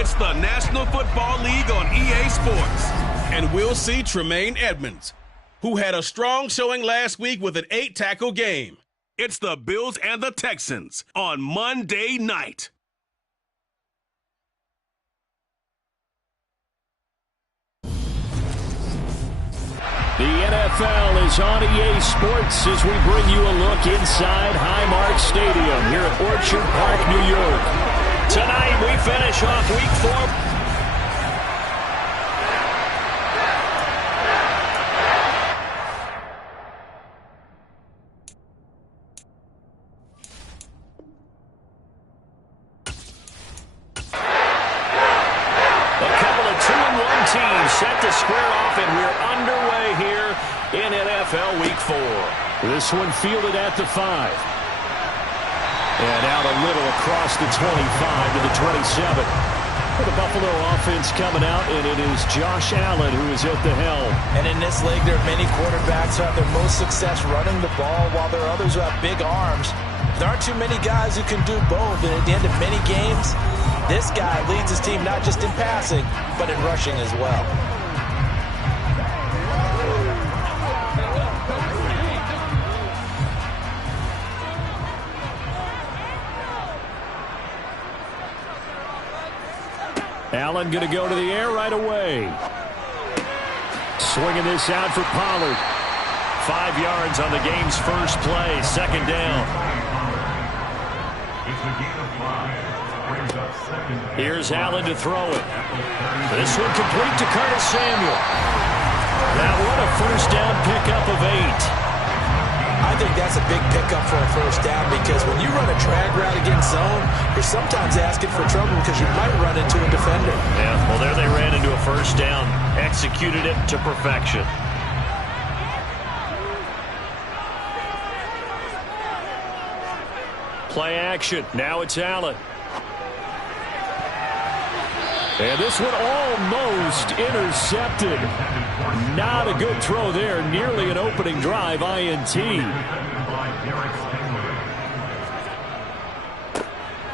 It's the National Football League on EA Sports. And we'll see Tremaine Edmonds, who had a strong showing last week with an 8-tackle game. It's the Bills and the Texans on Monday night. The NFL is on EA Sports as we bring you a look inside Highmark Stadium here at Orchard Park, New York. Tonight we finish off Week 4. Set to square off, and we're underway here in NFL Week 4. This one fielded at the 5. And out a little across the 25 to the 27. For the Buffalo offense coming out, and it is Josh Allen who is at the helm. And in this league, there are many quarterbacks who have their most success running the ball, while there are others who have big arms. There aren't too many guys who can do both, and at the end of many games, this guy leads his team not just in passing, but in rushing as well. Allen going to go to the air right away. Swinging this out for Pollard. 5 yards on the game's first play. Second down. Here's Allen to throw it. This one complete to Curtis Samuel. Now what a first down pickup of 8. I think that's a big pickup for a first down, because when you run a drag route against zone, you're sometimes asking for trouble because you might run into a defender. Yeah, well, there they ran into a first down. Executed it to perfection. Play action. Now it's Allen. And this one almost intercepted. Not a good throw there. Nearly an opening drive INT.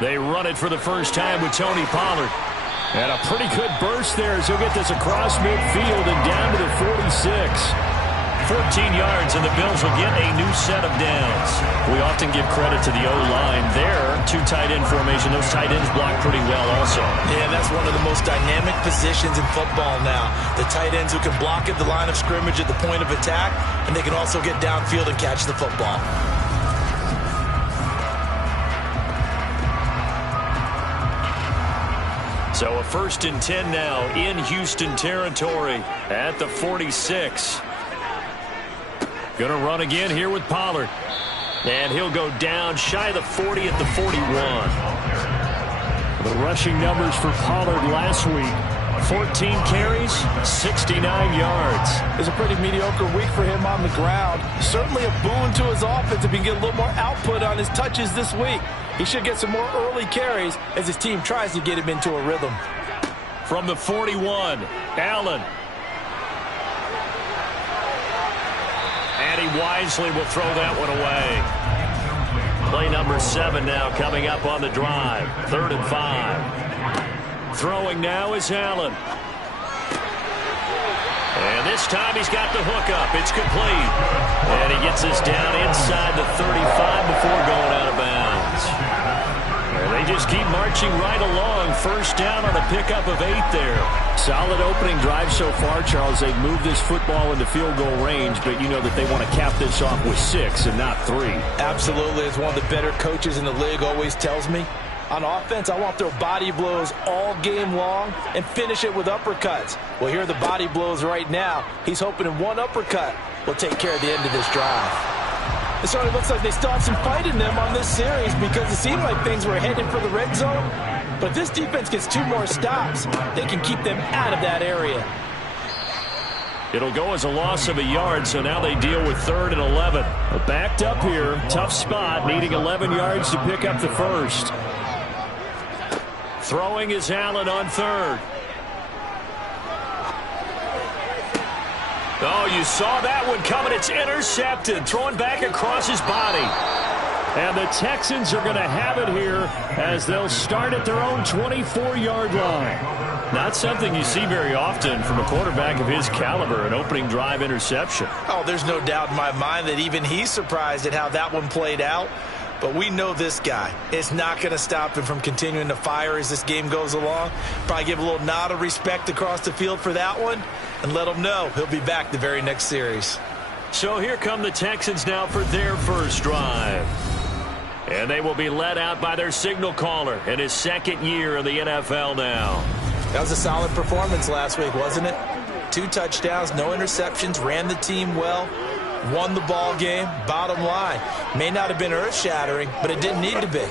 They run it for the first time with Tony Pollard. And a pretty good burst there as he'll get this across midfield and down to the 46. 14 yards, and the Bills will get a new set of downs. We often give credit to the O-line there. 2 tight end formation. Those tight ends block pretty well also. Yeah, that's one of the most dynamic positions in football now. The tight ends who can block at the line of scrimmage at the point of attack, and they can also get downfield and catch the football. So a 1st and 10 now in Houston territory at the 46. Going to run again here with Pollard. And he'll go down shy of the 40 at the 41. The rushing numbers for Pollard last week. 14 carries, 69 yards. It's a pretty mediocre week for him on the ground. Certainly a boon to his offense if he can get a little more output on his touches this week. He should get some more early carries as his team tries to get him into a rhythm. From the 41, Allen. And he wisely will throw that one away. Play number 7 now coming up on the drive. 3rd and 5. Throwing now is Allen. And this time he's got the hookup. It's complete. And he gets us down inside the 35 before going out of bounds. And they just keep marching right along. First down on a pickup of 8 there. Solid opening drive so far, Charles. They've moved this football into field goal range, but you know that they want to cap this off with 6 and not 3. Absolutely. As one of the better coaches in the league always tells me, on offense, I want to throw body blows all game long and finish it with uppercuts. Well, here are the body blows right now. He's hoping in one uppercut will take care of the end of this drive. It sort of looks like they still have some fight in them on this series, because it seemed like things were headed for the red zone. But if this defense gets 2 more stops, they can keep them out of that area. It'll go as a loss of a yard, so now they deal with 3rd and 11. Backed up here, tough spot, needing 11 yards to pick up the first. Throwing is Allen on 3rd. Oh, you saw that one coming. It's intercepted. Throwing back across his body. And the Texans are going to have it here as they'll start at their own 24-yard line. Not something you see very often from a quarterback of his caliber, an opening drive interception. Oh, there's no doubt in my mind that even he's surprised at how that one played out. But we know this guy is not going to stop him from continuing to fire as this game goes along. Probably give a little nod of respect across the field for that one and let him know he'll be back the very next series. So here come the Texans now for their first drive. And they will be led out by their signal caller in his second year in the NFL now. That was a solid performance last week, wasn't it? 2 touchdowns, no interceptions, ran the team well, won the ball game. Bottom line, may not have been earth-shattering, but it didn't need to be.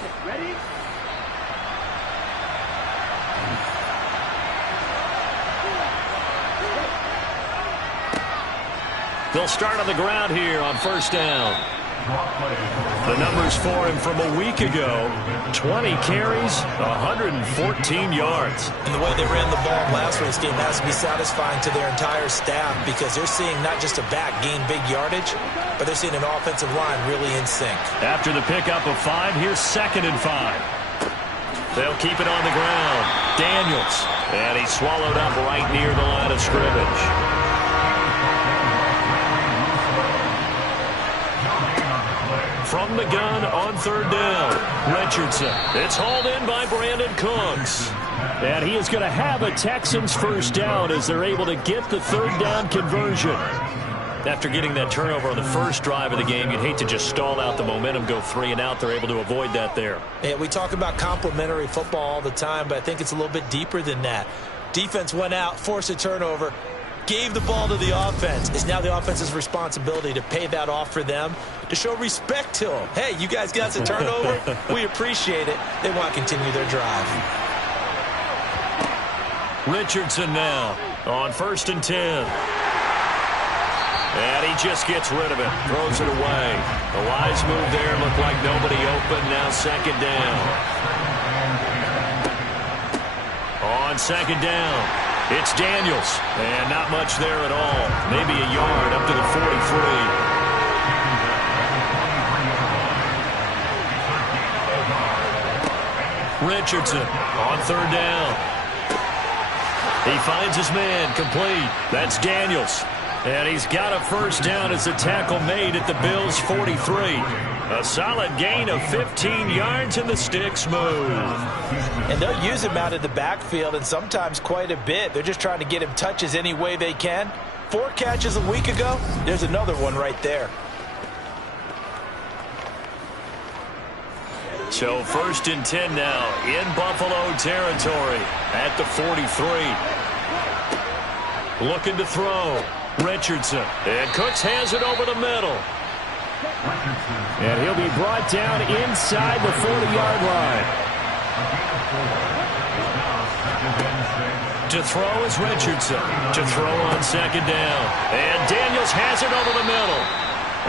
They'll start on the ground here on first down. The numbers for him from a week ago, 20 carries, 114 yards. And the way they ran the ball last week's game has to be satisfying to their entire staff because they're seeing not just a back gain big yardage, but they're seeing an offensive line really in sync. After the pickup of 5, here's 2nd and 5. They'll keep it on the ground. Daniels, and he's swallowed up right near the line of scrimmage. From the gun on 3rd down, Richardson. It's hauled in by Brandon Cooks. And he is going to have a Texans first down as they're able to get the 3rd down conversion. After getting that turnover on the first drive of the game, you'd hate to just stall out the momentum, go 3 and out. They're able to avoid that there. Yeah, we talk about complementary football all the time, but I think it's a little bit deeper than that. Defense went out, forced a turnover, gave the ball to the offense. It's now the offense's responsibility to pay that off for them, to show respect to them. Hey, you guys got a turnover? We appreciate it. They want to continue their drive. Richardson now on 1st and 10. And he just gets rid of it, throws it away. A wise move there, looked like nobody open, now 2nd down. On 2nd down, it's Daniels, and not much there at all. Maybe a yard up to the 43. Richardson on 3rd down. He finds his man, complete. That's Daniels. And he's got a first down as the tackle made at the Bills' 43. A solid gain of 15 yards, and the sticks move. And they'll use him out of the backfield, and sometimes quite a bit. They're just trying to get him touches any way they can. 4 catches a week ago. There's another one right there. So 1st and 10 now in Buffalo territory at the 43. Looking to throw. Richardson. And Cooks has it over the middle. And he'll be brought down inside the 40-yard line. To throw is Richardson. To throw on 2nd down. And Daniels has it over the middle.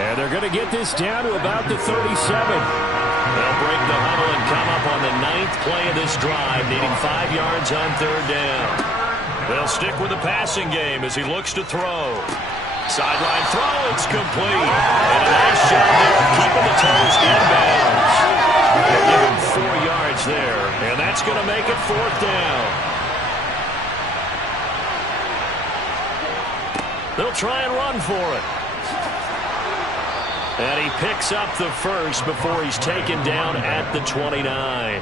And they're going to get this down to about the 37. They'll break the huddle and come up on the 9th play of this drive, needing 5 yards on 3rd down. They'll stick with the passing game as he looks to throw. Sideline throw, it's complete. And a nice job there keeping the toes inbounds. They'll give him 4 yards there, and that's going to make it 4th down. They'll try and run for it. And he picks up the first before he's taken down at the 29.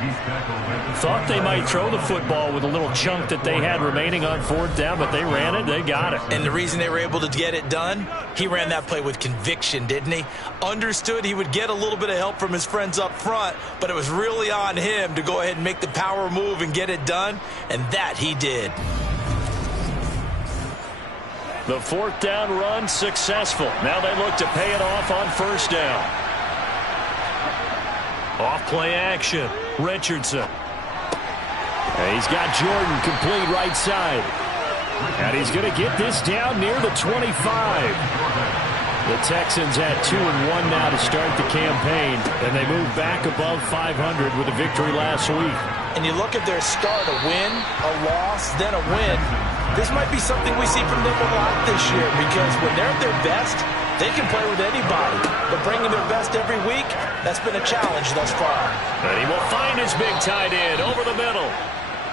Thought they might throw the football with a little chunk that they had remaining on 4th down, but they ran it, they got it. And the reason they were able to get it done, he ran that play with conviction, didn't he? Understood he would get a little bit of help from his friends up front, but it was really on him to go ahead and make the power move and get it done, and that he did. The 4th down run successful. Now they look to pay it off on 1st down. Off play action. Richardson. And he's got Jordan complete right side. And he's going to get this down near the 25. The Texans at 2-1 now to start the campaign. And they move back above 500 with a victory last week. and you look at their start, a win, a loss, then a win, this might be something we see from them a lot this year, because when they're at their best, they can play with anybody. But bringing their best every week, that's been a challenge thus far. And he will find his big tight end over the middle.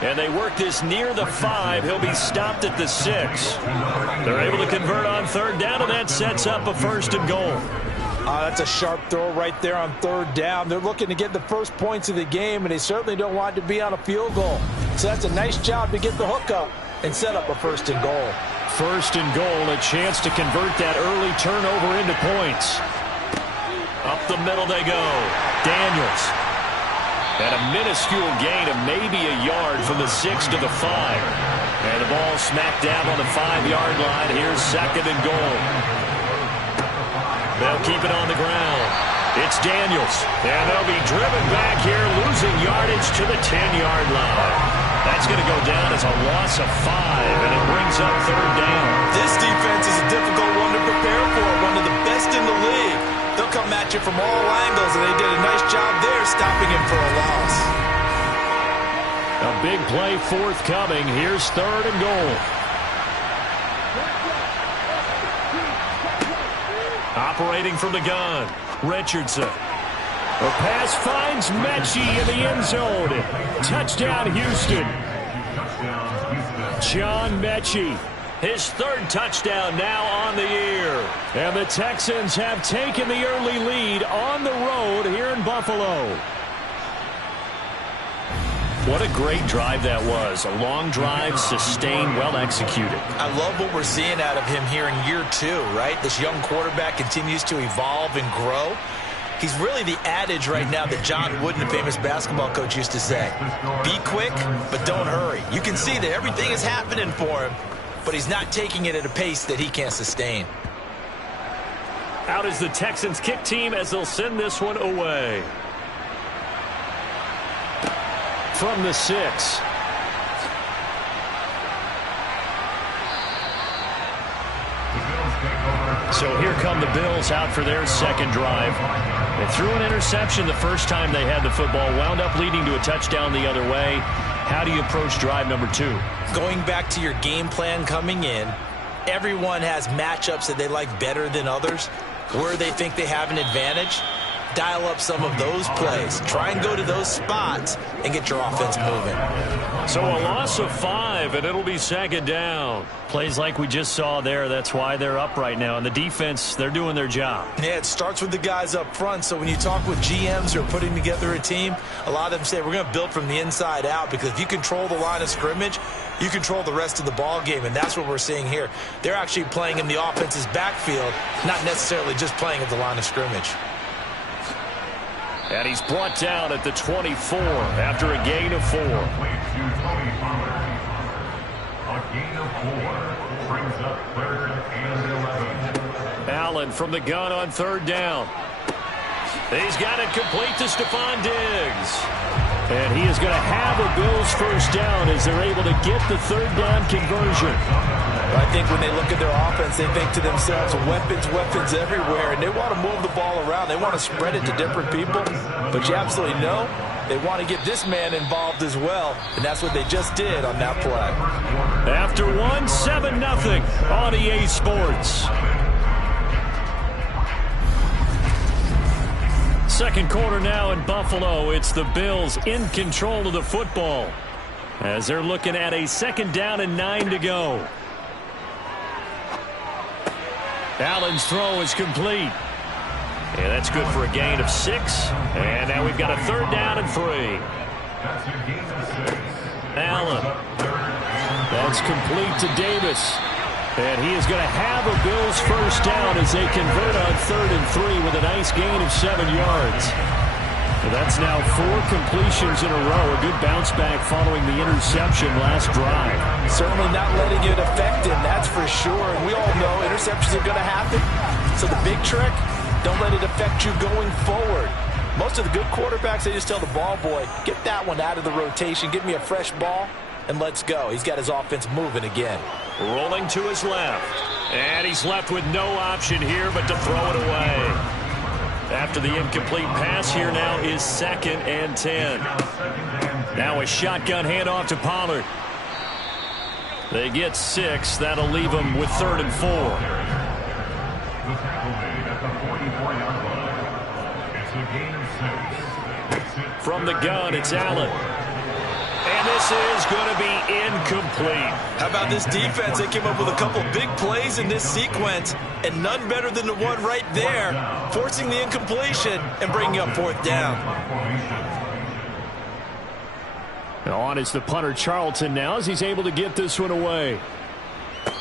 And they work this near the 5. He'll be stopped at the 6. They're able to convert on third down, and that sets up a 1st and goal. That's a sharp throw right there on third down. They're looking to get the first points of the game, and they certainly don't want it to be on a field goal. So that's a nice job to get the hook up and set up a 1st and goal. 1st and goal, a chance to convert that early turnover into points. Up the middle they go. Daniels. And a minuscule gain of maybe a yard from the 6 to the 5. And the ball smacked down on the 5-yard line. Here's 2nd and goal. They'll keep it on the ground. It's Daniels. And they'll be driven back here, losing yardage to the 10-yard line. That's going to go down as a loss of 5, and it brings up third down. This defense is a difficult one to prepare for, one of the best in the league. They'll come at you from all angles, and they did a nice job there stopping him for a loss. A big play forthcoming. Here's 3rd and goal. Operating from the gun, Richardson. The pass finds Mechie in the end zone. Touchdown, Houston. John Mechie, his 3rd touchdown now on the year. And the Texans have taken the early lead on the road here in Buffalo. What a great drive that was. A long drive, sustained, well executed. I love what we're seeing out of him here in year 2, right? This young quarterback continues to evolve and grow. He's really the adage right now that John Wooden, the famous basketball coach, used to say. Be quick, but don't hurry. You can see that everything is happening for him, but he's not taking it at a pace that he can't sustain. Out is the Texans kick team as they'll send this one away. From the 6. So here come the Bills out for their 2nd drive. They threw an interception the first time they had the football, wound up leading to a touchdown the other way. How do you approach drive number 2? Going back to your game plan coming in, everyone has matchups that they like better than others, where they think they have an advantage. Dial up some of those plays. Try and go to those spots and get your offense moving. So a loss of 5, and it'll be 2nd down. Plays like we just saw there, that's why they're up right now. And the defense, they're doing their job. Yeah, it starts with the guys up front. So when you talk with GMs who are putting together a team, a lot of them say we're going to build from the inside out, because if you control the line of scrimmage, you control the rest of the ball game, and that's what we're seeing here. They're actually playing in the offense's backfield, not necessarily just playing at the line of scrimmage. And he's brought down at the 24 after a gain of 4. A gain of 4 brings up 3rd and 11. Allen from the gun on 3rd down. He's got it complete to Stephon Diggs. And he is going to have a Bills 1st down as they're able to get the 3rd down conversion. I think when they look at their offense, they think to themselves, weapons, weapons everywhere, and they want to move the ball around. They want to spread it to different people, but you absolutely know they want to get this man involved as well, and that's what they just did on that play. After 1, 7-0 on EA Sports. 2nd quarter now in Buffalo. It's the Bills in control of the football as they're looking at a 2nd down and 9 to go. Allen's throw is complete. And that's good for a gain of 6. And now we've got a 3rd down and 3. Allen. That's complete to Davis. And he is going to have a Bills 1st down as they convert on 3rd and 3 with a nice gain of 7 yards. And that's now 4 completions in a row. A good bounce back following the interception last drive. Certainly not letting it affect him, that's for sure. And we all know interceptions are going to happen. So the big trick, don't let it affect you going forward. Most of the good quarterbacks, they just tell the ball boy, get that one out of the rotation, give me a fresh ball, and let's go. He's got his offense moving again. Rolling to his left. And he's left with no option here but to throw it away. After the incomplete pass, here now is 2nd and 10. Now a shotgun handoff to Pollard. They get 6. That'll leave them with 3rd and 4. The tackle made at the 44-yard line. It's a gain of 6. From the gun, it's Allen. And this is going to be incomplete. How about this defense? They came up with a couple big plays in this sequence, and none better than the one right there, forcing the incompletion and bringing up 4th down. On is the punter Charlton now as he's able to get this one away.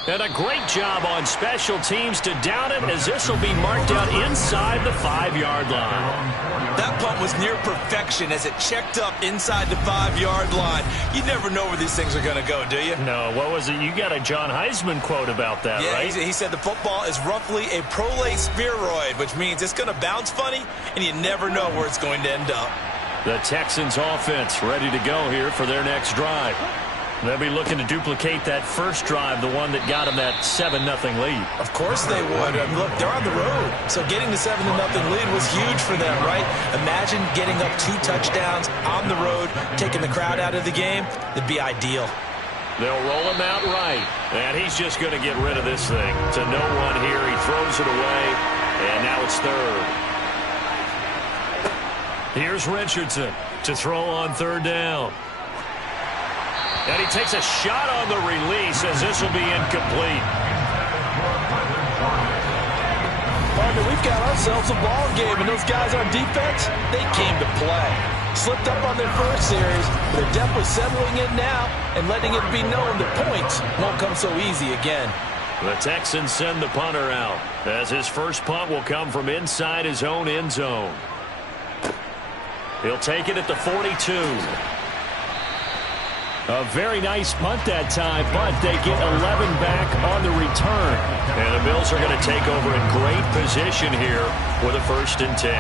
And a great job on special teams to down it, as this will be marked out inside the 5-yard line. That punt was near perfection as it checked up inside the 5-yard line. You never know where these things are going to go, do you? No, what was it? You got a John Heisman quote about that, yeah, right? He said the football is roughly a prolate spheroid, which means it's going to bounce funny, and you never know where it's going to end up. The Texans offense ready to go here for their next drive. They'll be looking to duplicate that first drive, the one that got them that 7-0 lead. Of course they would. Look, they're on the road, so getting the 7-0 lead was huge for them, right? Imagine getting up 2 touchdowns on the road, taking the crowd out of the game. It'd be ideal. They'll roll him out right, and he's just going to get rid of this thing. To no one here, he throws it away, and now it's 3rd. Here's Richardson to throw on 3rd down. And he takes a shot on the release as this will be incomplete. Partner, we've got ourselves a ball game, and those guys on defense, they came to play. Slipped up on their first series, but they're definitely settling in now and letting it be known that points won't come so easy again. The Texans send the punter out as his first punt will come from inside his own end zone. He'll take it at the 42. A very nice punt that time, but they get 11 back on the return. And the Bills are going to take over in great position here with a 1st and 10.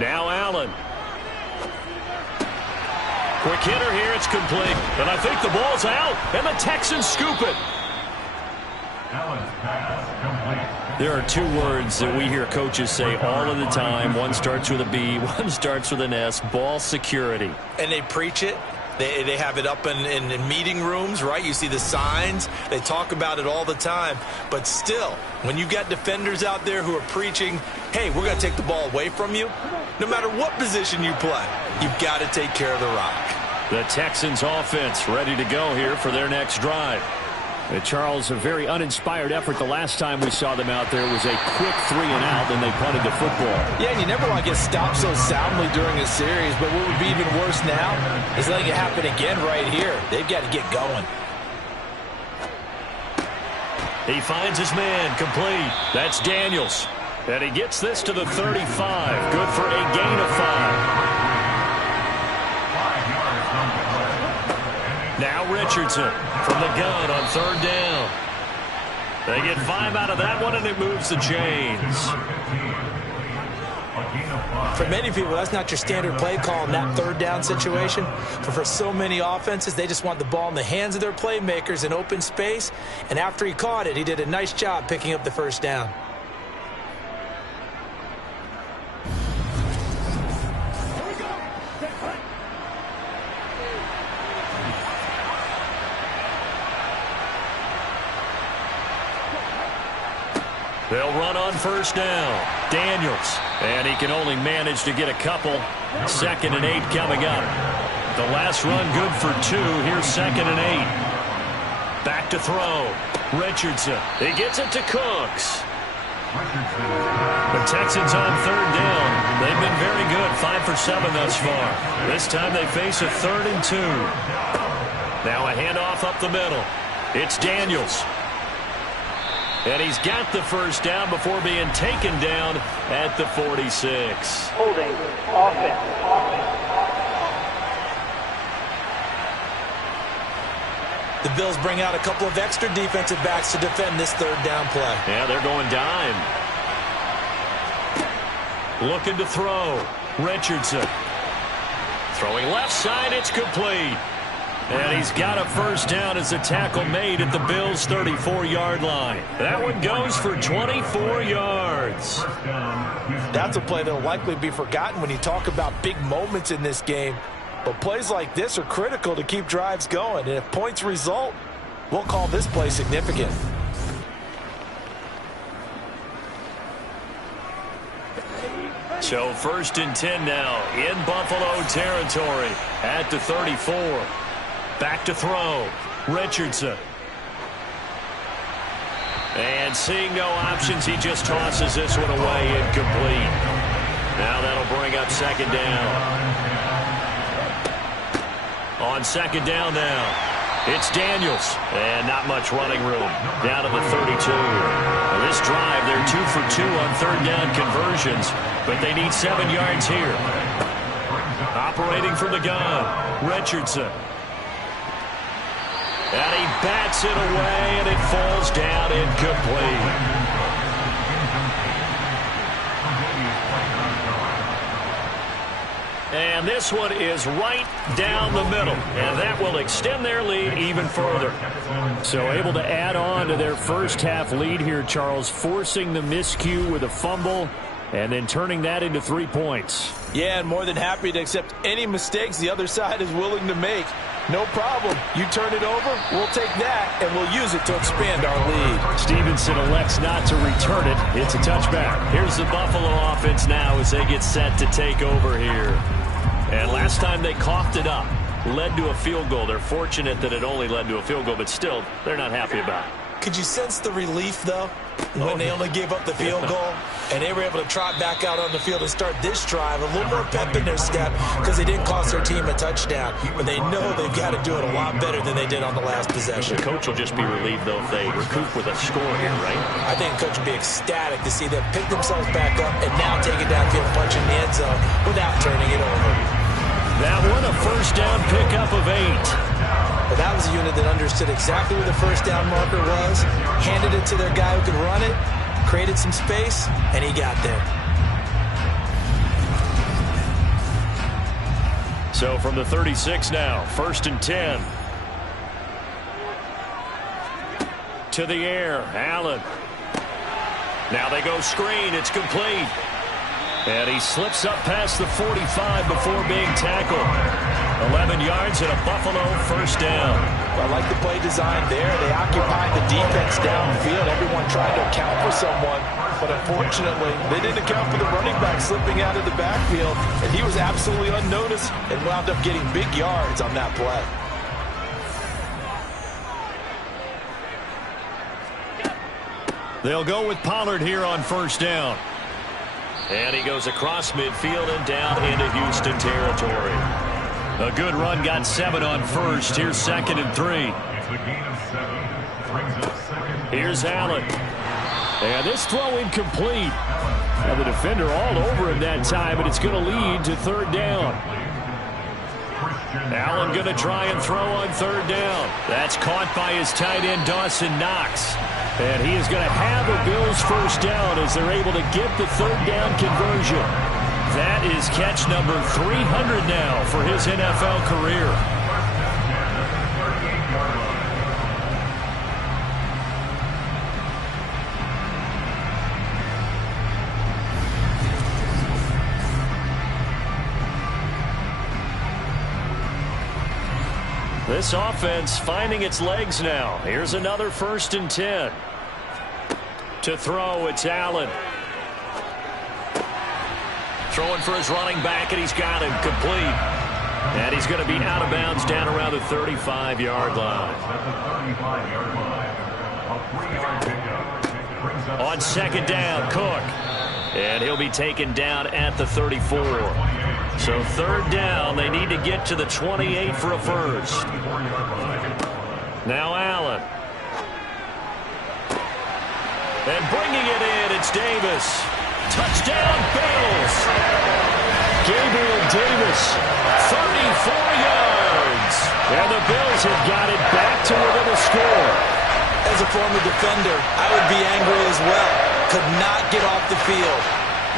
Now Allen. Quick hitter here, it's complete. And I think the ball's out, and the Texans scoop it. There are 2 words that we hear coaches say all of the time. One starts with a B, one starts with an S, ball security. And they preach it. They have it up in meeting rooms, right? You see the signs. They talk about it all the time. But still, when you got defenders out there who are preaching, hey, we're going to take the ball away from you, no matter what position you play, you've got to take care of the rock. The Texans offense ready to go here for their next drive. Charles, a very uninspired effort. The last time we saw them out there was a quick 3-and-out, and they punted the football. Yeah, and you never want to get stopped so soundly during a series, but what would be even worse now is letting it happen again right here. They've got to get going. He finds his man, complete. That's Daniels. And he gets this to the 35. Good for a gain of 5. Now Richardson from the gun on 3rd down. They get 5 out of that one, and it moves the chains. For many people, that's not your standard play call in that 3rd down situation. But for so many offenses, they just want the ball in the hands of their playmakers in open space. And after he caught it, he did a nice job picking up the 1st down. They'll run on 1st down. Daniels. And he can only manage to get a couple. 2nd and 8 coming up. The last run good for 2. Here's 2nd and 8. Back to throw. Richardson. He gets it to Cooks. The Texans on 3rd down. They've been very good. 5 for 7 thus far. This time they face a 3rd and 2. Now a handoff up the middle. It's Daniels. And he's got the 1st down before being taken down at the 46. Holding offense. The Bills bring out a couple of extra defensive backs to defend this 3rd down play. Yeah, they're going dime. Looking to throw. Richardson. Throwing left side, it's complete. And he's got a first down as a tackle made at the Bills' 34-yard line. That one goes for 24 yards. That's a play that will likely be forgotten when you talk about big moments in this game. But plays like this are critical to keep drives going. And if points result, we'll call this play significant. So 1st and 10 now in Buffalo territory at the 34. Back to throw. Richardson. And seeing no options, he just tosses this one away incomplete. Now that'll bring up 2nd down. On 2nd down now, it's Daniels. And not much running room. Down to the 32. Now this drive, they're 2 for 2 on 3rd down conversions, but they need 7 yards here. Operating from the gun, Richardson. And he bats it away, and it falls down incomplete. And this one is right down the middle, and that will extend their lead even further. So able to add on to their first half lead here, Charles, forcing the miscue with a fumble and then turning that into 3 points. Yeah, and more than happy to accept any mistakes the other side is willing to make. No problem. You turn it over, we'll take that, and we'll use it to expand our lead. Stevenson elects not to return it. It's a touchback. Here's the Buffalo offense now as they get set to take over here. And last time they coughed it up, led to a field goal. They're fortunate that it only led to a field goal, but still, they're not happy about it. Could you sense the relief, though, when they only gave up the field goal and they were able to trot back out on the field and start this drive? A little more pep in their step because they didn't cost their team a touchdown. But they know they've got to do it a lot better than they did on the last possession. The coach will just be relieved, though, if they recoup with a score here, right? I think the coach will be ecstatic to see them pick themselves back up and now take it downfield, punch in the end zone without turning it over. That one, a first down pickup of 8. But that was a unit that understood exactly where the first down marker was, handed it to their guy who could run it, created some space, and he got there. So from the 36 now, 1st and 10. To the air, Allen. Now they go screen, it's complete. And he slips up past the 45 before being tackled. 11 yards and a Buffalo first down. I like the play design there. They occupied the defense downfield. Everyone tried to account for someone, but unfortunately, they didn't account for the running back slipping out of the backfield, and he was absolutely unnoticed and wound up getting big yards on that play. They'll go with Pollard here on first down. And he goes across midfield and down into Houston territory. A good run, got 7 on first. Here's 2nd and 3. Here's Allen. And this throw incomplete. Now the defender all over him that time, but it's going to lead to 3rd down. Allen going to try and throw on 3rd down. That's caught by his tight end, Dawson Knox. And he is going to have a Bills first down as they're able to get the 3rd down conversion. That is catch number 300 now for his NFL career. This offense finding its legs now. Here's another 1st and 10. To throw, it's Allen. Throwing for his running back, and he's got him complete. And he's going to be out of bounds down around the 35-yard line. On 2nd down, Cook. And he'll be taken down at the 34. So 3rd down, they need to get to the 28 for a first. Now Allen. And bringing it in, it's Davis. Touchdown, Bills. Gabriel Davis, 34 yards. And the Bills have got it back to within a score. As a former defender, I would be angry as well. Could not get off the field.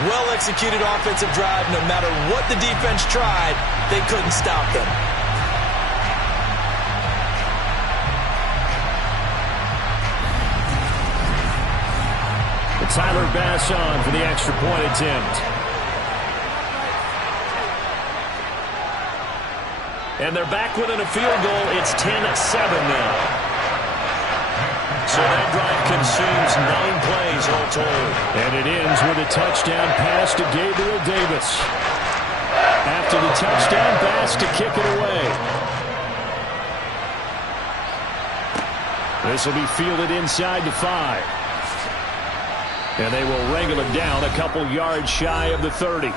Well-executed offensive drive. No matter what the defense tried, they couldn't stop them. Tyler Bass on for the extra point attempt. And they're back within a field goal. It's 10-7 now. So that drive consumes 9 plays all told. And it ends with a touchdown pass to Gabriel Davis. After the touchdown, Bass to kick it away. This will be fielded inside the 5. And they will wrangle it down a couple yards shy of the 30.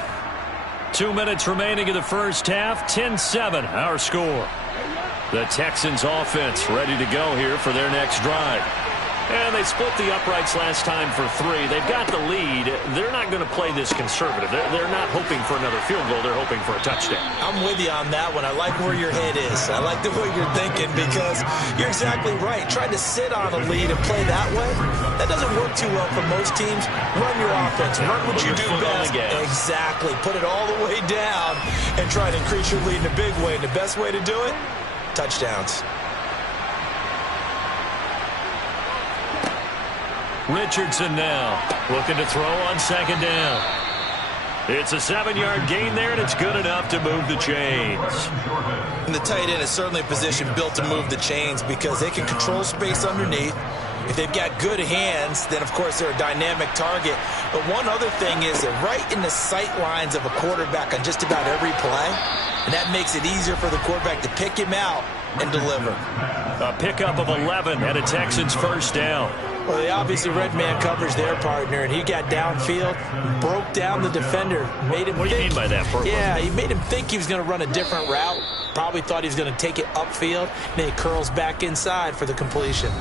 2 minutes remaining in the first half. 10-7 our score. The Texans offense ready to go here for their next drive. And they split the uprights last time for 3. They've got the lead. They're not going to play this conservative. They're not hoping for another field goal. They're hoping for a touchdown. I'm with you on that one. I like where your head is. I like the way you're thinking because you're exactly right. Trying to sit on a lead and play that way, that doesn't work too well for most teams. Run your offense. Run what you do best. Exactly. Put it all the way down and try to increase your lead in a big way. And the best way to do it, touchdowns. Richardson now looking to throw on second down. It's a 7-yard gain there, and it's good enough to move the chains. And the tight end is certainly a position built to move the chains because they can control space underneath. If they've got good hands, then, of course, they're a dynamic target. But one other thing is they're right in the sight lines of a quarterback on just about every play, and that makes it easier for the quarterback to pick him out and deliver. A pickup of 11 and a Texans first down. Well, they obviously red man coverage their partner, and he got downfield, broke down the defender, made him What do you mean by that, Purple? Yeah, he made him think he was going to run a different route. Probably thought he was going to take it upfield, and then he curls back inside for the completion.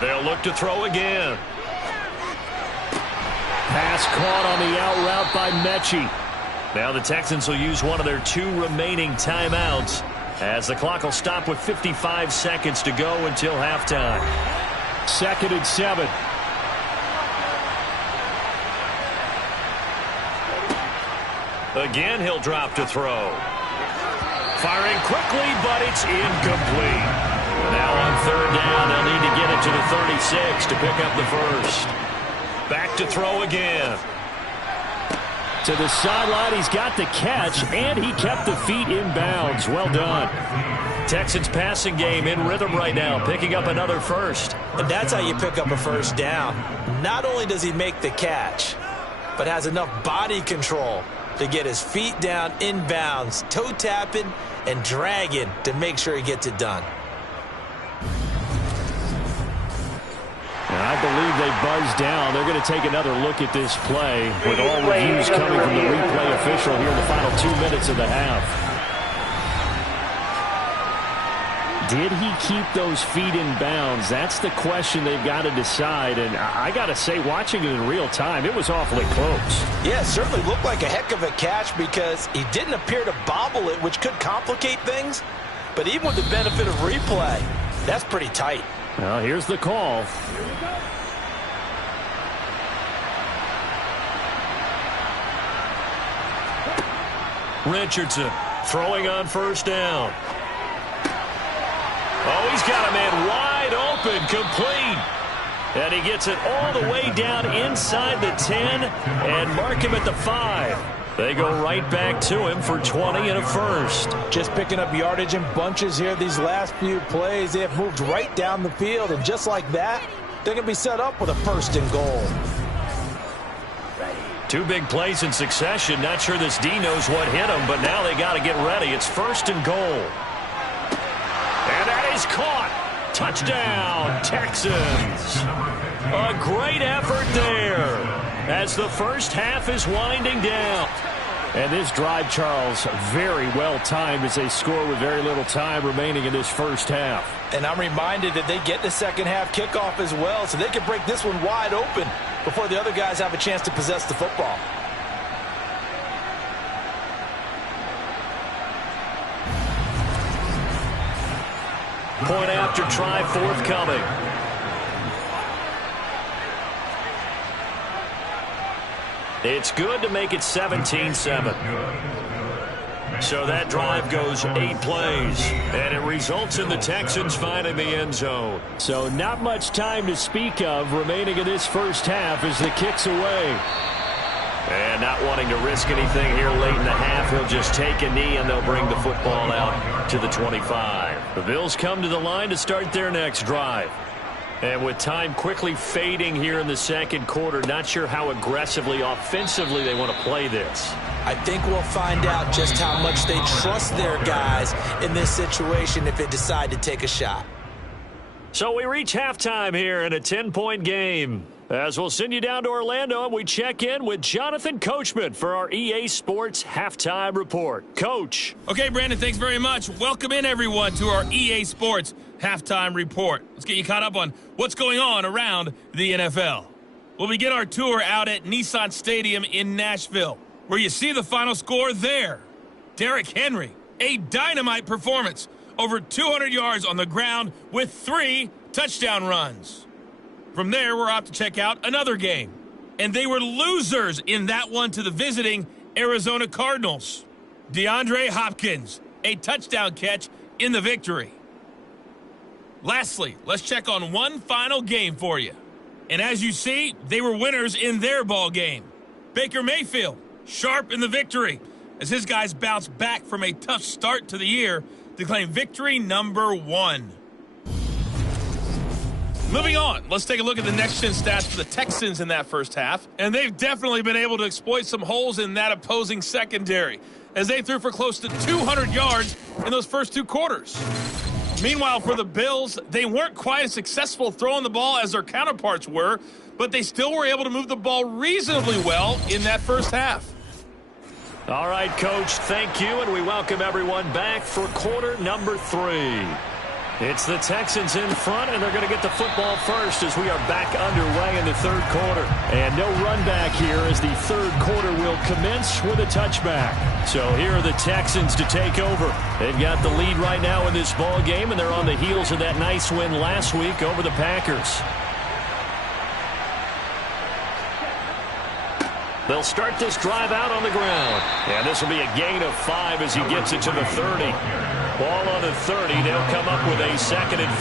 They'll look to throw again. Pass caught on the out route by Mechie. Now the Texans will use one of their 2 remaining timeouts as the clock will stop with 55 seconds to go until halftime. 2nd and 7. Again, he'll drop to throw. Firing quickly, but it's incomplete. Now on 3rd down, they'll need to get it to the 36 to pick up the first. Back to throw again. To the sideline, he's got the catch, and he kept the feet in bounds. Well done. Texans passing game in rhythm right now, picking up another first. And that's how you pick up a first down. Not only does he make the catch, but has enough body control to get his feet down in bounds, toe tapping and dragging to make sure he gets it done. And I believe they buzzed down. They're going to take another look at this play with all reviews coming from the replay official here in the final 2 minutes of the half. Did he keep those feet in bounds? That's the question they've got to decide. And I got to say, watching it in real time, it was awfully close. Yeah, it certainly looked like a heck of a catch because he didn't appear to bobble it, which could complicate things. But even with the benefit of replay, that's pretty tight. Well, here's the call. Richardson throwing on 1st down. Oh, he's got a man wide open, complete. And he gets it all the way down inside the 10 and mark him at the 5. They go right back to him for 20 and a first. Just picking up yardage in bunches here these last few plays. They have moved right down the field, and just like that, they're going to be set up with a 1st and goal. 2 big plays in succession. Not sure this D knows what hit him, but now they got to get ready. It's 1st and goal. And that is caught. Touchdown, Texans. A great effort there as the first half is winding down. And this drive, Charles, very well timed as they score with very little time remaining in this first half. And I'm reminded that they get the second half kickoff as well, so they can break this one wide open before the other guys have a chance to possess the football. Point after try forthcoming. It's good to make it 17-7. So that drive goes 8 plays, and it results in the Texans finding the end zone. So not much time to speak of remaining in this first half as the kick's away. And not wanting to risk anything here late in the half, he'll just take a knee, and they'll bring the football out to the 25. The Bills come to the line to start their next drive. And with time quickly fading here in the second quarter, not sure how aggressively, offensively they want to play this. I think we'll find out just how much they trust their guys in this situation if they decide to take a shot. So we reach halftime here in a 10-point game. As we'll send you down to Orlando, and we check in with Jonathan Coachman for our EA Sports Halftime Report. Coach. Okay, Brandon, thanks very much. Welcome in, everyone, to our EA Sports Halftime Report. Let's get you caught up on what's going on around the NFL. We'll begin our tour out at Nissan Stadium in Nashville, where you see the final score there. Derrick Henry, a dynamite performance, over 200 yards on the ground with 3 touchdown runs. From there, we're off to check out another game. And they were losers in that one to the visiting Arizona Cardinals. DeAndre Hopkins, a touchdown catch in the victory. Lastly, let's check on one final game for you. And as you see, they were winners in their ball game. Baker Mayfield, sharp in the victory, as his guys bounced back from a tough start to the year to claim victory number 1. Moving on, let's take a look at the next-gen stats for the Texans in that first half. And they've definitely been able to exploit some holes in that opposing secondary, as they threw for close to 200 yards in those first 2 quarters. Meanwhile, for the Bills, they weren't quite as successful throwing the ball as their counterparts were, but they still were able to move the ball reasonably well in that first half. All right, Coach, thank you, and we welcome everyone back for quarter number 3. It's the Texans in front, and they're going to get the football first as we are back underway in the third quarter. And no run back here as the third quarter will commence with a touchback. So here are the Texans to take over. They've got the lead right now in this ball game, and they're on the heels of that nice win last week over the Packers. They'll start this drive out on the ground. And this will be a gain of 5 as he gets it to the 30. Ball on the 30. They'll come up with a 2nd and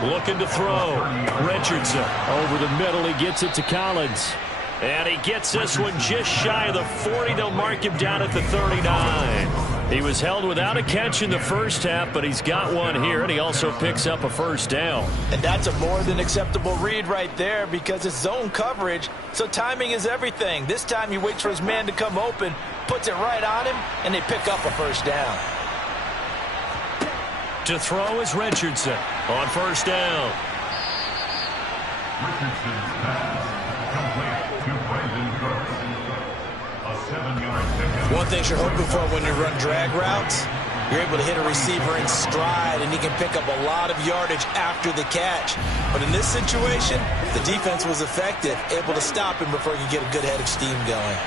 5. Looking to throw. Richardson. Over the middle, he gets it to Collins. And he gets this one just shy of the 40. They'll mark him down at the 39. He was held without a catch in the first half, but he's got one here, and he also picks up a first down. And that's a more than acceptable read right there because it's zone coverage, so timing is everything. This time he waits for his man to come open, puts it right on him, and they pick up a first down. To throw is Richardson on first down. Richardson's pass complete to Brandon Cooks. A 7-yard pickup. One thing you're hoping for when you run drag routes, you're able to hit a receiver in stride, and he can pick up a lot of yardage after the catch. But in this situation, the defense was effective, able to stop him before he could get a good head of steam going.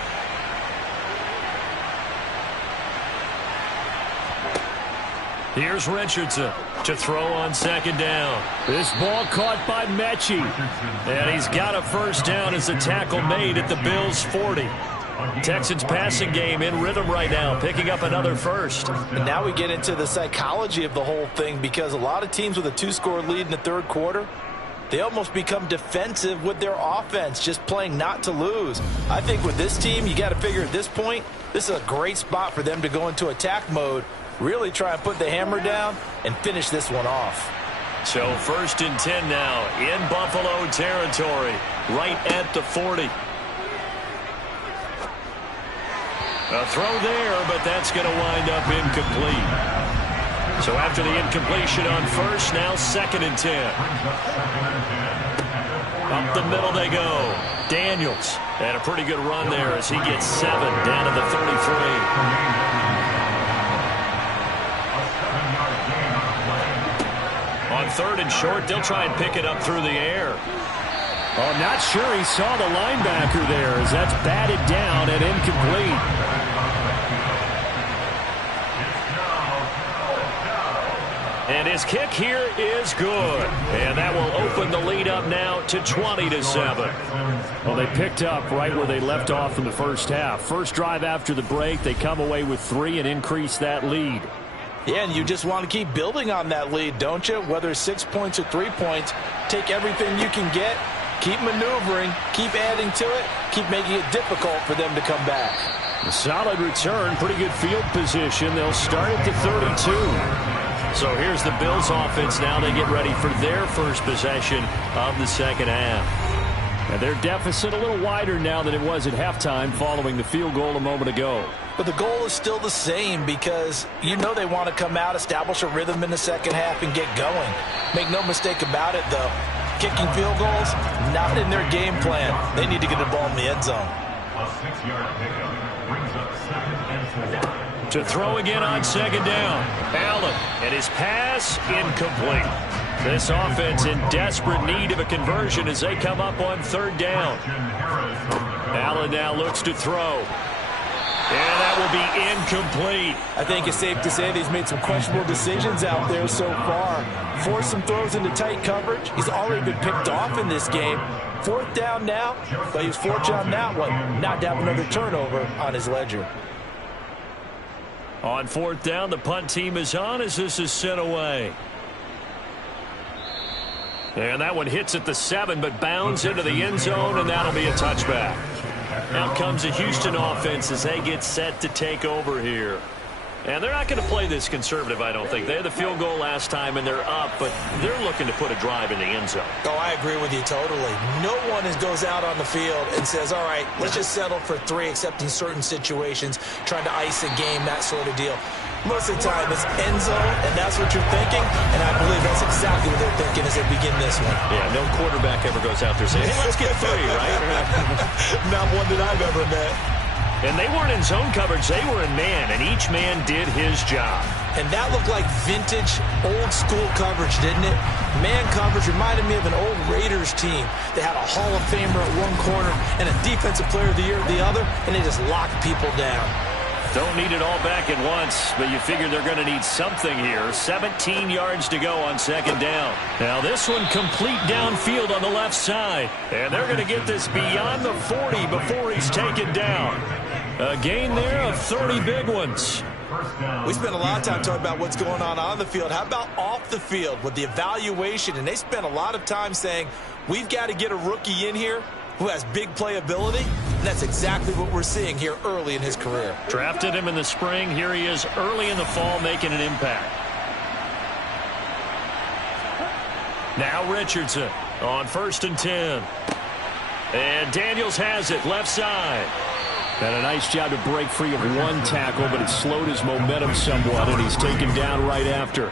Here's Richardson to throw on 2nd down. This ball caught by Mechie. And he's got a first down as the tackle made at the Bills' 40. Texans passing game in rhythm right now, picking up another first. And now we get into the psychology of the whole thing because a lot of teams with a 2-score lead in the third quarter, they almost become defensive with their offense, just playing not to lose. I think with this team, you got to figure at this point, this is a great spot for them to go into attack mode, really try and put the hammer down and finish this one off. So 1st and 10 now in Buffalo territory, right at the 40. A throw there, but that's going to wind up incomplete. So after the incompletion on first, now 2nd and 10. Up the middle they go. Daniels had a pretty good run there as he gets 7 down to the 33. On 3rd and short, they'll try and pick it up through the air. Oh, not sure he saw the linebacker there as that's batted down and incomplete. And his kick here is good. And that will open the lead up now to 20-7. Well, they picked up right where they left off in the first half. First drive after the break, they come away with 3 and increase that lead. Yeah, and you just want to keep building on that lead, don't you? Whether it's 6 points or 3 points, take everything you can get, keep maneuvering, keep adding to it, keep making it difficult for them to come back. A solid return, pretty good field position. They'll start at the 32. So here's the Bills offense now. They get ready for their first possession of the second half. And their deficit a little wider now than it was at halftime following the field goal a moment ago. But the goal is still the same because you know they want to come out, establish a rhythm in the second half, and get going. Make no mistake about it, though. Kicking field goals, not in their game plan. They need to get the ball in the end zone. A 6-yard pickup brings up 2nd and 4. To throw again on second down. Allen, and his pass incomplete. This offense in desperate need of a conversion as they come up on third down. Allen now looks to throw. And that will be incomplete. I think it's safe to say that he's made some questionable decisions out there so far. Forced some throws into tight coverage. He's already been picked off in this game. Fourth down now, but he was fortunate on that one not to have another turnover on his ledger. On fourth down, the punt team is on as this is sent away. And that one hits at the 7, but bounds into the end zone, and that'll be a touchback. Out comes the Houston offense as they get set to take over here. And they're not going to play this conservative, I don't think. They had the field goal last time, and they're up, but they're looking to put a drive in the end zone. Oh, I agree with you totally. No one goes out on the field and says, all right, let's just settle for 3, except in certain situations, trying to ice a game, that sort of deal. Most of the time, it's end zone, and that's what you're thinking, and I believe that's exactly what they're thinking as they begin this one. Yeah, no quarterback ever goes out there saying, hey, let's get 3, right? Not one that I've ever met. And they weren't in zone coverage. They were in man, and each man did his job. And that looked like vintage, old-school coverage, didn't it? Man coverage reminded me of an old Raiders team. They had a Hall of Famer at one corner and a Defensive Player of the Year at the other, and they just locked people down. Don't need it all back at once, but you figure they're going to need something here. 17 yards to go on second down. Now this one complete downfield on the left side. And they're going to get this beyond the 40 before he's taken down. A gain there of 30 big ones. We spent a lot of time talking about what's going on the field. How about off the field with the evaluation? And they spent a lot of time saying, we've got to get a rookie in here who has big playability. And that's exactly what we're seeing here early in his career. Drafted him in the spring. Here he is early in the fall making an impact. Now Richardson on 1st and 10. And Daniels has it left side. Had a nice job to break free of one tackle, but it slowed his momentum somewhat, and he's taken down right after.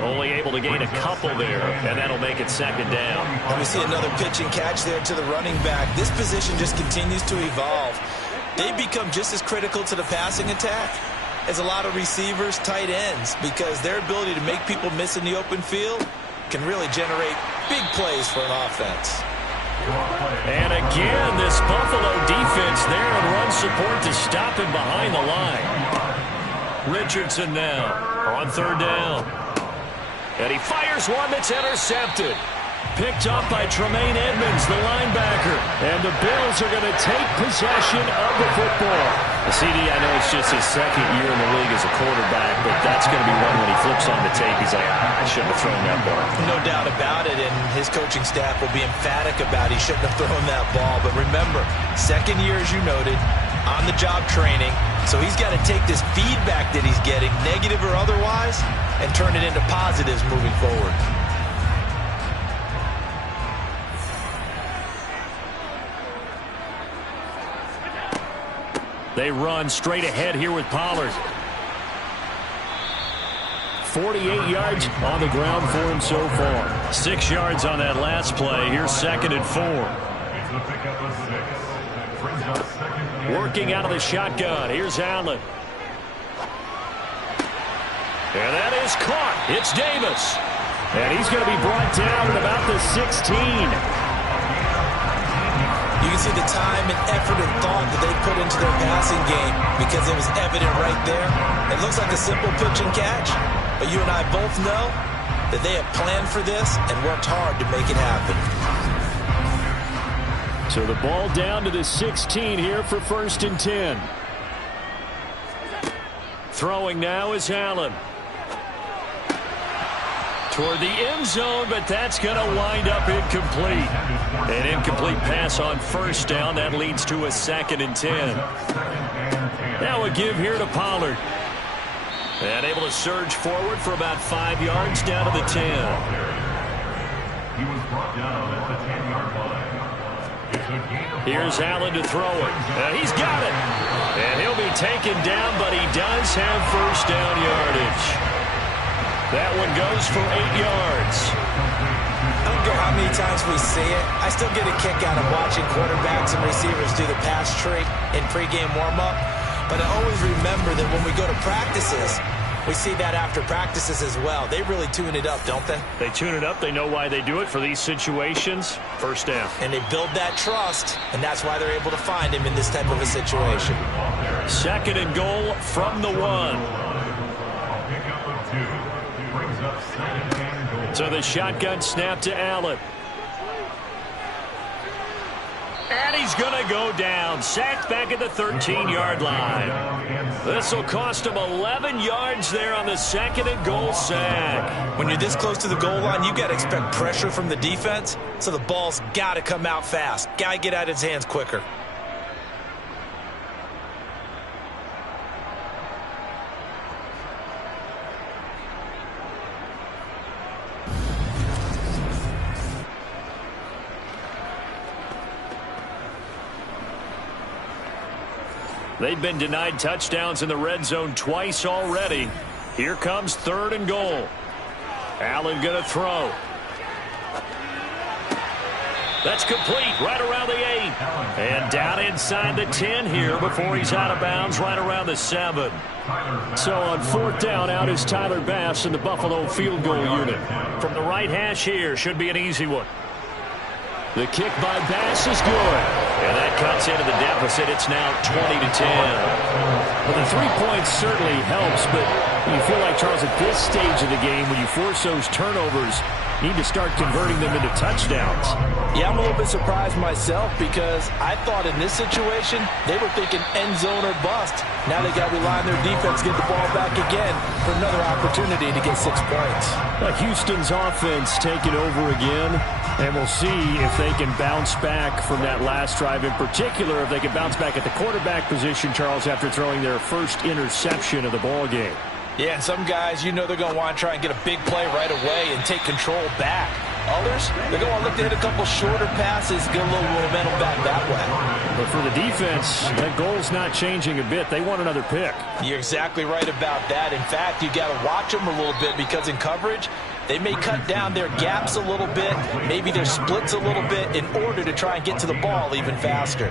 Only able to gain a couple there, and that'll make it second down. And we see another pitch and catch there to the running back. This position just continues to evolve. They become just as critical to the passing attack as a lot of receivers, tight ends, because their ability to make people miss in the open field can really generate big plays for an offense. And again, this Buffalo defense there and run support to stop him behind the line. Richardson now on 3rd down. And he fires one that's intercepted. Picked up by Tremaine Edmonds, the linebacker. And the Bills are going to take possession of the football. CD, I know it's just his second year in the league as a quarterback, but that's going to be one when he flips on the tape. He's like, I shouldn't have thrown that ball. No doubt about it, and his coaching staff will be emphatic about he shouldn't have thrown that ball. But remember, second year, as you noted, on-the-job training. So he's got to take this feedback that he's getting, negative or otherwise, and turn it into positives moving forward. They run straight ahead here with Pollard. 48 yards on the ground for him so far. 6 yards on that last play. Here's 2nd and 4. Working out of the shotgun. Here's Allen. And that is caught. It's Davis. And he's going to be brought down at about the 16. You can see the time and effort and thought that they put into their passing game because it was evident right there. It looks like a simple pitch and catch, But you and I both know that they have planned for this and worked hard to make it happen. So the ball down to the 16 here for 1st and 10. Throwing now is Allen. Toward the end zone, but that's going to wind up incomplete. An incomplete pass on 1st down. That leads to a 2nd and 10. Now a give here to Pollard. And able to surge forward for about 5 yards down to the 10. He was brought down at the 10-yard line. It's a gain of 5. Here's Allen to throw it. And he's got it. And he'll be taken down, but he does have 1st down yardage. That one goes for 8 yards. I don't care how many times we see it. I still get a kick out of watching quarterbacks and receivers do the pass tree in pregame warm-up. But I always remember that when we go to practices, we see that after practices as well. They really tune it up, don't they? They tune it up. They know why they do it for these situations. 1st down. And they build that trust, and that's why they're able to find him in this type of a situation. 2nd and goal from the 1. So the shotgun snap to Allen. And he's going to go down. Sacked back at the 13-yard line. This will cost him 11 yards there on the 2nd and goal sack. When you're this close to the goal line, you got to expect pressure from the defense. So the ball's got to come out fast. Got to get out of his hands quicker. They've been denied touchdowns in the red zone twice already. Here comes 3rd and goal. Allen going to throw. That's complete right around the 8. And down inside the 10 here before he's out of bounds right around the 7. So on 4th down, out is Tyler Bass in the Buffalo field goal unit. From the right hash here, should be an easy one. The kick by Bass is good. And that cuts into the deficit. It's now 20-10. Well, the 3 points certainly helps, but you feel like, Charles, at this stage of the game, when you force those turnovers, you need to start converting them into touchdowns. Yeah, I'm a little bit surprised myself because I thought in this situation, they were thinking end zone or bust. Now they got to rely on their defense to get the ball back again for another opportunity to get 6 points. Houston's offense taking over again. And we'll see if they can bounce back from that last drive. In particular, if they can bounce back at the quarterback position, Charles, after throwing their first interception of the ball game. Yeah, and some guys, you know they're going to want to try and get a big play right away and take control back. Others, they're going to look to hit a couple shorter passes, get a little momentum back that way. But for the defense, that goal's not changing a bit. They want another pick. You're exactly right about that. In fact, you got to watch them a little bit because in coverage, they may cut down their gaps a little bit, maybe their splits a little bit in order to try and get to the ball even faster.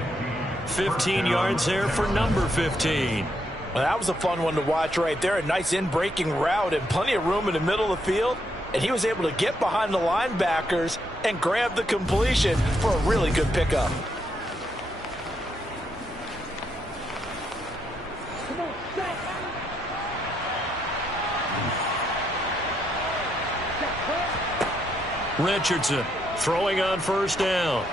15 yards there for number 15. Well, that was a fun one to watch right there. A nice in-breaking route and plenty of room in the middle of the field. And he was able to get behind the linebackers and grab the completion for a really good pickup. Richardson throwing on 1st down.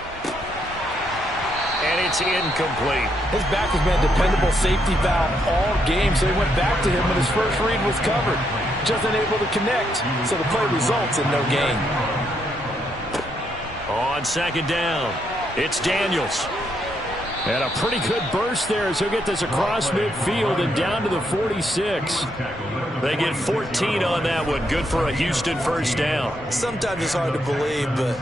And it's incomplete. His back has been a dependable safety valve all game, so he went back to him when his first read was covered. Just unable to connect, so the play results in no gain. On 2nd down, it's Daniels. And a pretty good burst there as he'll get this across midfield and down to the 46. They get 14 on that one. Good for a Houston 1st down. Sometimes it's hard to believe, but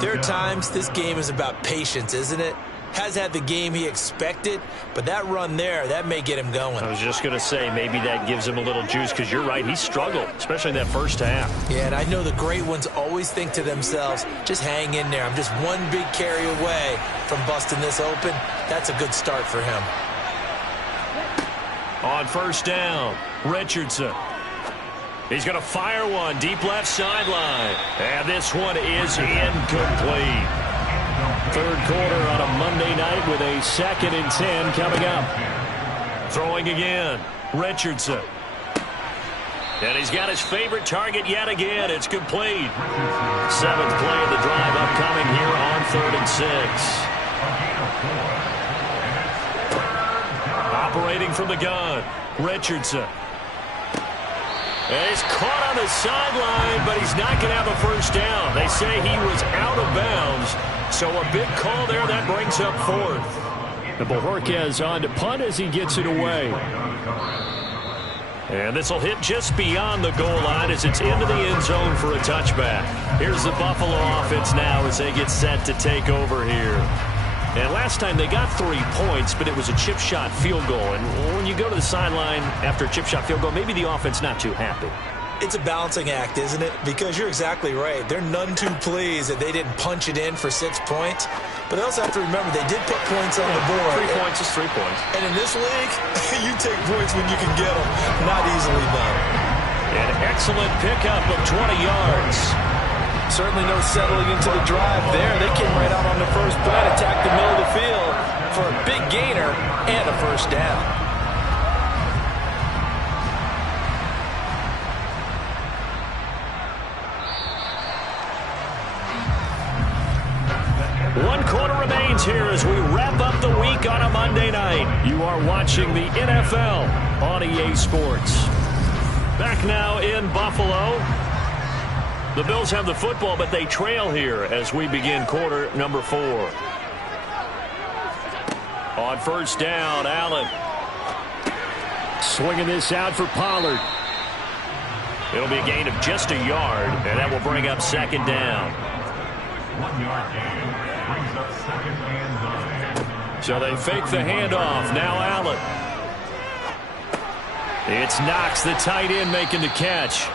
there are times this game is about patience, isn't it? Has had the game he expected, but that run there, that may get him going. I was just going to say, maybe that gives him a little juice, because you're right, he struggled, especially in that 1st half. Yeah, and I know the great ones always think to themselves, just hang in there. I'm just one big carry away from busting this open. That's a good start for him. On 1st down, Richardson. He's going to fire one deep left sideline. And this one is incomplete. 3rd quarter on a Monday night with a 2nd and 10 coming up. Throwing again, Richardson. And he's got his favorite target yet again. It's complete. 7th play of the drive upcoming here on 3rd and 6. Operating from the gun, Richardson. And he's caught on the sideline, but he's not going to have a first down. They say he was out of bounds, so a big call there that brings up 4th. And Bojorquez on to punt as he gets it away. And this will hit just beyond the goal line as it's into the end zone for a touchback. Here's the Buffalo offense now as they get set to take over here. And last time they got 3 points, but it was a chip shot field goal. And when you go to the sideline after a chip shot field goal, maybe the offense not too happy. It's a balancing act, isn't it? Because you're exactly right. They're none too pleased that they didn't punch it in for 6 points. But they also have to remember they did put points on the board. 3 points is 3 points. And in this league, you take points when you can get them. Not easily done. An excellent pickup of 20 yards. Certainly no settling into the drive there. They came right out on the first play and attacked the middle of the field for a big gainer and a first down. One quarter remains here as we wrap up the week on a Monday night. You are watching the NFL on EA Sports. Back now in Buffalo. The Bills have the football, but they trail here as we begin quarter number 4. On first down, Allen. Swinging this out for Pollard. It'll be a gain of just a yard, and that will bring up 2nd down. 1 yard gain brings up 2nd and 9. So they fake the handoff. Now Allen. It's Knox, the tight end, making the catch.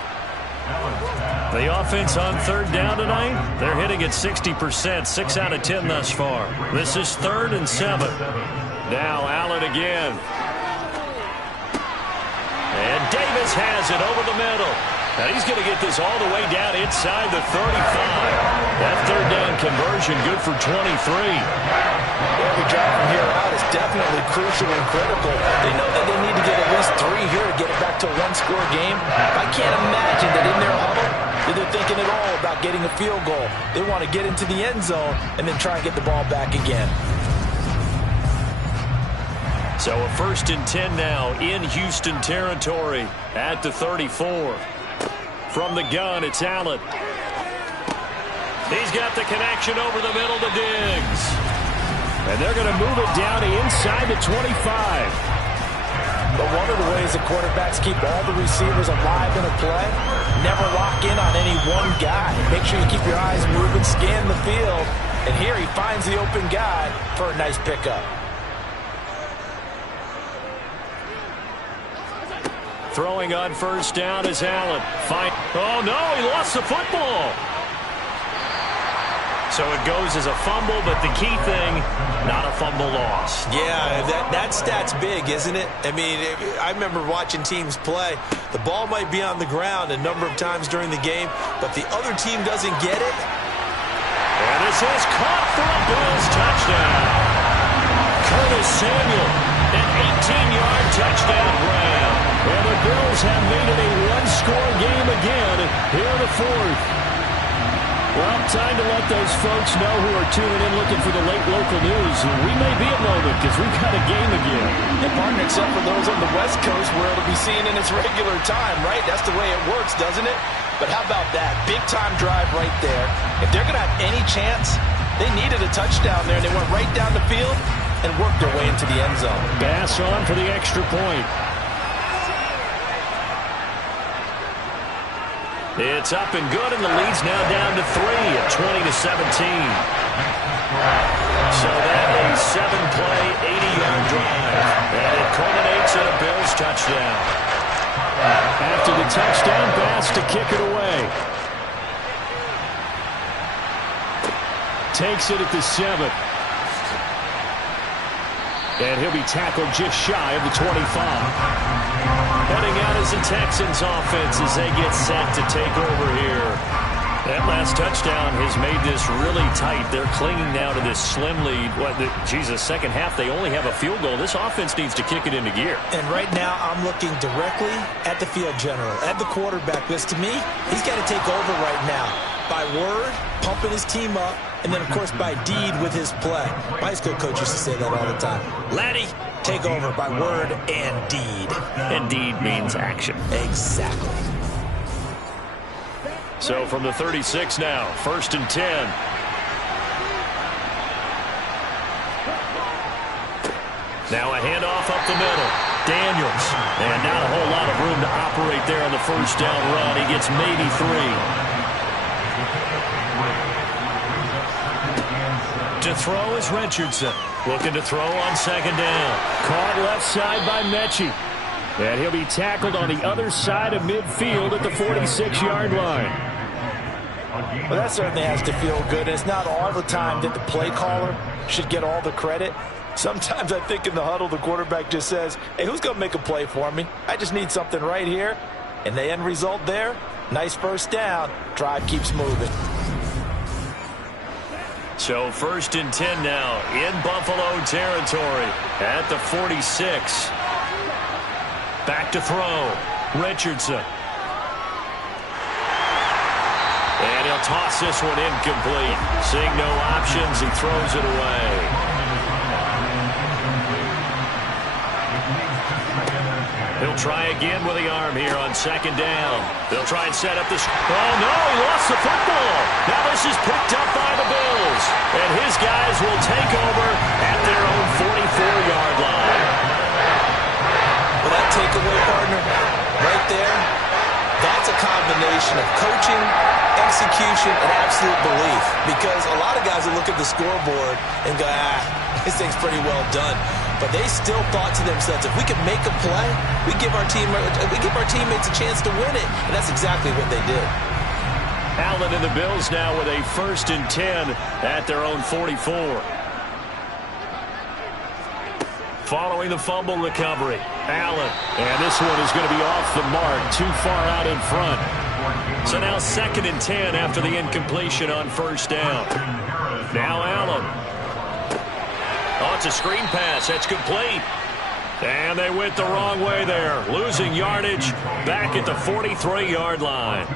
The offense on 3rd down tonight, they're hitting at 60%, 6 out of 10 thus far. This is 3rd and 7. Now Allen again. And Davis has it over the middle. And he's going to get this all the way down inside the 35. That 3rd down conversion good for 23. Every drive from here out is definitely crucial and critical. They know that they need to get at least 3 here to get it back to a 1-score game. I can't imagine that in their huddle that they're thinking at all about getting a field goal. They want to get into the end zone and then try and get the ball back again. So a 1st and 10 now in Houston territory at the 34. From the gun, it's Allen. He's got the connection over the middle to Diggs. And they're going to move it down to inside the 25. But one of the ways the quarterbacks keep all the receivers alive in a play, never lock in on any one guy. Make sure you keep your eyes moving, scan the field. And here he finds the open guy for a nice pickup. Throwing on first down is Allen. Oh, no, he lost the football. So it goes as a fumble, but the key thing, not a fumble loss. Yeah, that stat's big, isn't it? I mean, I remember watching teams play. The ball might be on the ground a number of times during the game, but the other team doesn't get it. And this is caught for a Bills touchdown. Curtis Samuel, an 18-yard touchdown grab. And the Bills have made it a 1-score game again here in the 4th. Well, time to let those folks know who are tuning in looking for the late local news. We may be a moment because we've got a game again. And partner, except for those on the West Coast where it'll be seen in its regular time, right? That's the way it works, doesn't it? But how about that? Big-time drive right there. If they're going to have any chance, they needed a touchdown there, and they went right down the field and worked their way into the end zone. Bass on for the extra point. It's up and good, and the lead's now down to 3 at 20-17. So that a 7-play, 80-yard drive. And it culminates in a Bills touchdown. After the touchdown, Bass to kick it away. Takes it at the 7. And he'll be tackled just shy of the 25. Heading out as the Texans offense as they get set to take over here. That last touchdown has made this really tight. They're clinging now to this slim lead. Second half, they only have a field goal. This offense needs to kick it into gear. And right now, I'm looking directly at the field general, at the quarterback. Because to me, he's got to take over right now. By word, pumping his team up, and then, of course, by deed with his play. My high school coach used to say that all the time. Laddie, take over by word and deed. And deed means action. Exactly. So from the 36 now, 1st and 10. Now a handoff up the middle. Daniels. And not a whole lot of room to operate there on the first down run. He gets maybe 3. To throw is Richardson. Looking to throw on 2nd down. Caught left side by Mechie. And he'll be tackled on the other side of midfield at the 46-yard line. Well, that certainly has to feel good. It's not all the time that the play caller should get all the credit. Sometimes I think in the huddle, the quarterback just says, hey, who's going to make a play for me? I just need something right here. And the end result there, nice first down. Drive keeps moving. So 1st and 10 now in Buffalo territory at the 46. Back to throw. Richardson. And he'll toss this one incomplete. Seeing no options, he throws it away. He'll try again with the arm here on 2nd down. They'll try and set up this. Oh, no, he lost the football. Now this is picked up by the Bills. And his guys will take over at their own 44-yard line. Well, that takeaway, partner, right there, that's a combination of coaching, execution, and absolute belief. Because a lot of guys will look at the scoreboard and go, this thing's pretty well done. But they still thought to themselves, if we can make a play, we give our teammates a chance to win it. And that's exactly what they did. Allen and the Bills now with a 1st and 10 at their own 44. Following the fumble recovery, Allen. And this one is going to be off the mark, too far out in front. So now 2nd and 10 after the incompletion on 1st down. Now Allen. Oh, it's a screen pass. That's complete. And they went the wrong way there. Losing yardage back at the 43-yard line.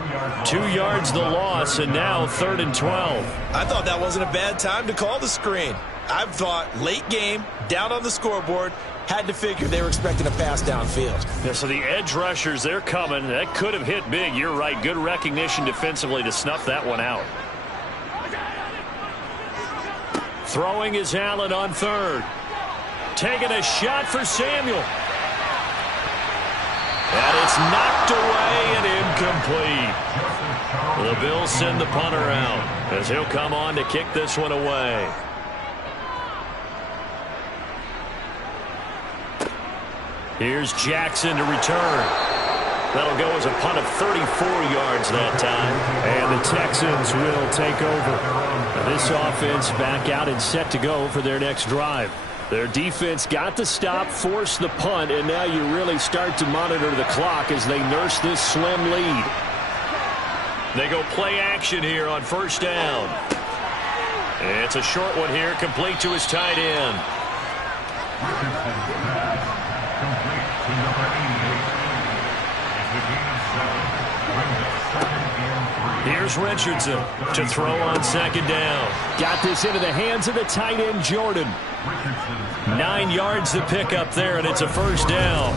2 yards the loss, and now 3rd and 12. I thought that wasn't a bad time to call the screen. I thought late game, down on the scoreboard, had to figure they were expecting a pass downfield. Yeah, so the edge rushers, they're coming. That could have hit big. You're right. Good recognition defensively to snuff that one out. Throwing is Allen on 3rd. Taking a shot for Samuel. And it's knocked away and incomplete. The Bills send the punter out as he'll come on to kick this one away. Here's Jackson to return. That'll go as a punt of 34 yards that time. And the Texans will take over. Now this offense back out and set to go for their next drive. Their defense got the stop, forced the punt, and now you really start to monitor the clock as they nurse this slim lead. They go play action here on 1st down. And it's a short one here, complete to his tight end. Here's Richardson to throw on 2nd down. Got this into the hands of the tight end, Jordan. 9 yards to pick up there, and it's a 1st down.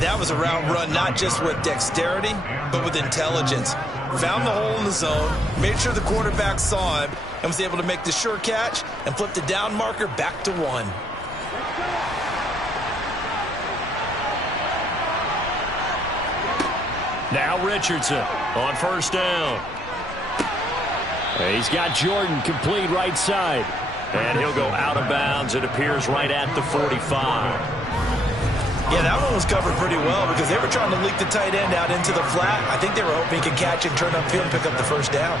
That was a route run not just with dexterity, but with intelligence. Found the hole in the zone, made sure the quarterback saw him, and was able to make the sure catch and flip the down marker back to 1. Now Richardson on 1st down. And he's got Jordan complete right side. And he'll go out of bounds. It appears right at the 45. Yeah, that one was covered pretty well because they were trying to leak the tight end out into the flat. I think they were hoping he could catch it, turn upfield, and pick up the 1st down.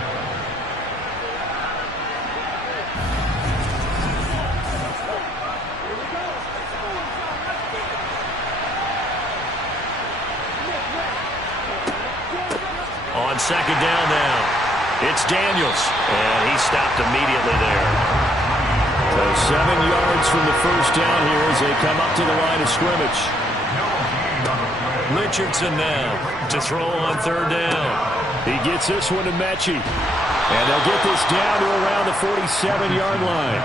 On 2nd down now. It's Daniels, and he stopped immediately there. So 7 yards from the first down here as they come up to the line of scrimmage. Richardson now to throw on third down. He gets this one to Mechie. And they'll get this down to around the 47-yard line.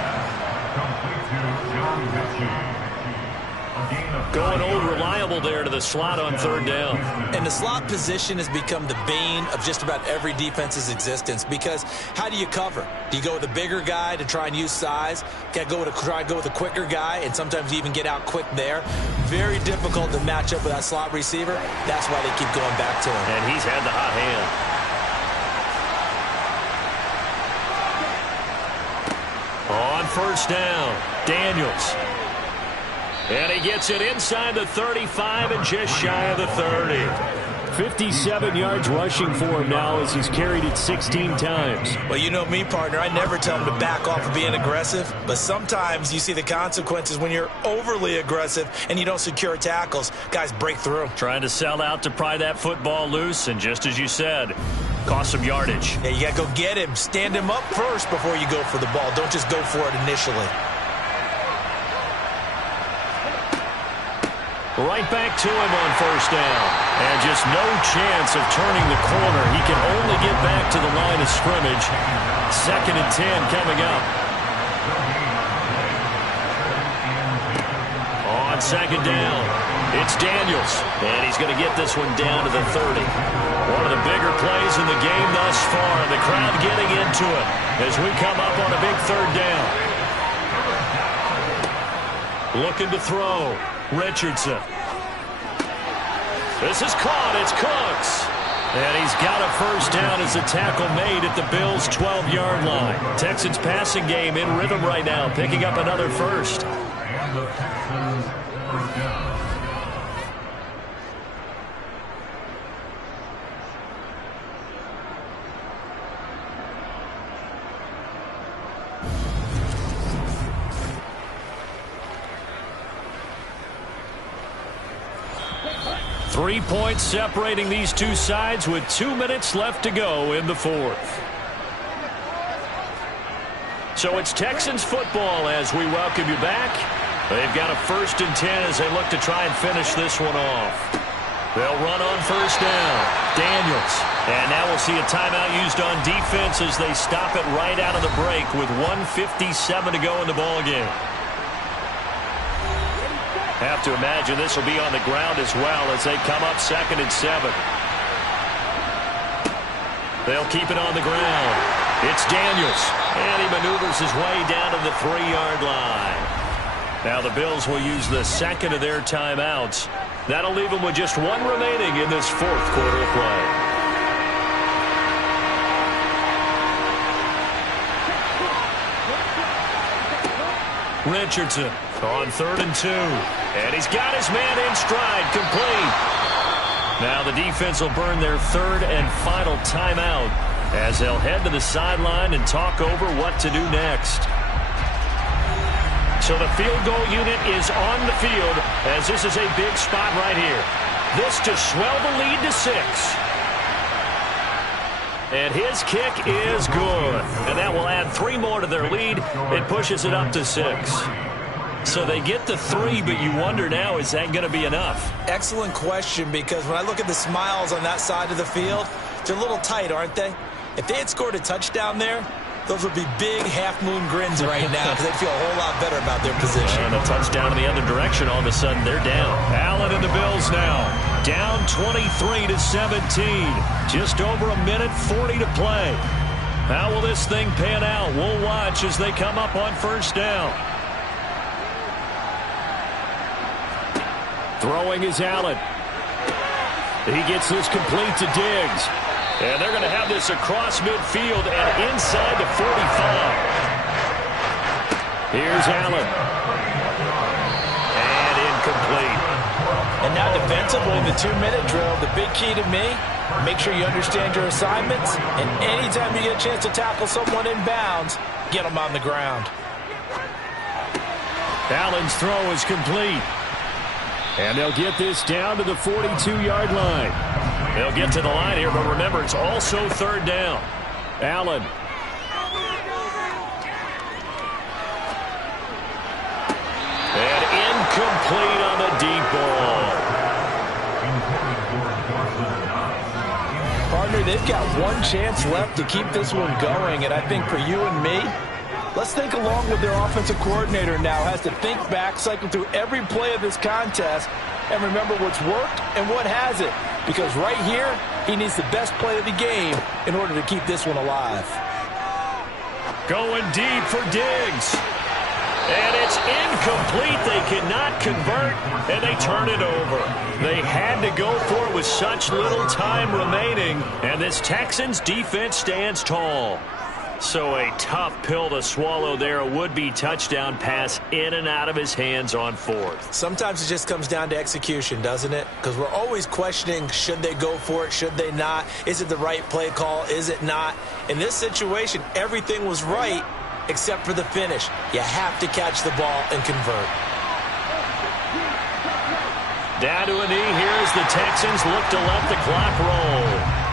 Going old reliable there to the slot on third down. And the slot position has become the bane of just about every defense's existence, because how do you cover? Do you go with a bigger guy to try and use size? Got to try and go with a quicker guy, and sometimes you even get out quick there. Very difficult to match up with that slot receiver. That's why they keep going back to him. And he's had the hot hand. On first down, Daniels. And he gets it inside the 35 and just shy of the 30. 57 yards rushing for him now as he's carried it 16 times. Well, you know me, partner. I never tell him to back off of being aggressive. But sometimes you see the consequences when you're overly aggressive and you don't secure tackles. Guys break through. Trying to sell out to pry that football loose, and just as you said, cost some yardage. Yeah, you got to go get him. Stand him up first before you go for the ball. Don't just go for it initially. Right back to him on first down. And just no chance of turning the corner. He can only get back to the line of scrimmage. 2nd and 10 coming up. On second down, it's Daniels. And he's going to get this one down to the 30. One of the bigger plays in the game thus far. The crowd getting into it as we come up on a big third down. Looking to throw. Richardson. This is caught. It's Cooks. And he's got a first down as a tackle made at the Bills' 12-yard line. Texans passing game in rhythm right now, picking up another first. And the Texans first down. Three points separating these two sides with 2 minutes left to go in the fourth. So it's Texans football as we welcome you back. They've got a 1st and 10 as they look to try and finish this one off. They'll run on first down. Daniels. And now we'll see a timeout used on defense as they stop it right out of the break with 1:57 to go in the ballgame. Have to imagine this will be on the ground as well as they come up 2nd and 7. They'll keep it on the ground. It's Daniels. And he maneuvers his way down to the 3-yard line. Now the Bills will use the second of their timeouts. That'll leave them with just one remaining in this fourth quarter of play. Richardson on 3rd and 2. And he's got his man in stride, complete. Now the defense will burn their 3rd and final timeout as they'll head to the sideline and talk over what to do next. So the field goal unit is on the field as this is a big spot right here. This to swell the lead to 6. And his kick is good. And that will add 3 more to their lead. It pushes it up to 6. So they get the 3, but you wonder now, is that going to be enough? Excellent question, because when I look at the smiles on that side of the field, they're a little tight, aren't they? If they had scored a touchdown there, those would be big half-moon grins right now because they'd feel a whole lot better about their position. And a touchdown in the other direction, all of a sudden they're down. Allen and the Bills now down 23-17. Just over a minute 40 to play. How will this thing pan out? We'll watch as they come up on first down. Throwing is Allen. He gets this complete to Diggs. And they're going to have this across midfield and inside the 45. Here's Allen. And incomplete. And now defensively, the 2-minute drill, the big key to me, make sure you understand your assignments. And anytime you get a chance to tackle someone in bounds, get them on the ground. Allen's throw is complete. And they'll get this down to the 42-yard line. They'll get to the line here, but remember, it's also 3rd down. Allen. And incomplete on the deep ball. Partner, they've got one chance left to keep this one going, and I think for you and me, let's think along with their offensive coordinator now. Has to think back, cycle through every play of this contest, and remember what's worked and what hasn't. Because right here, he needs the best play of the game in order to keep this one alive. Going deep for Diggs. And it's incomplete. They cannot convert, and they turn it over. They had to go for it with such little time remaining, and this Texans defense stands tall. So a tough pill to swallow there. A would-be touchdown pass in and out of his hands on fourth. Sometimes it just comes down to execution, doesn't it? Because we're always questioning, should they go for it, should they not? Is it the right play call, is it not? In this situation, everything was right except for the finish. You have to catch the ball and convert. Down to a knee here as the Texans look to let the clock roll.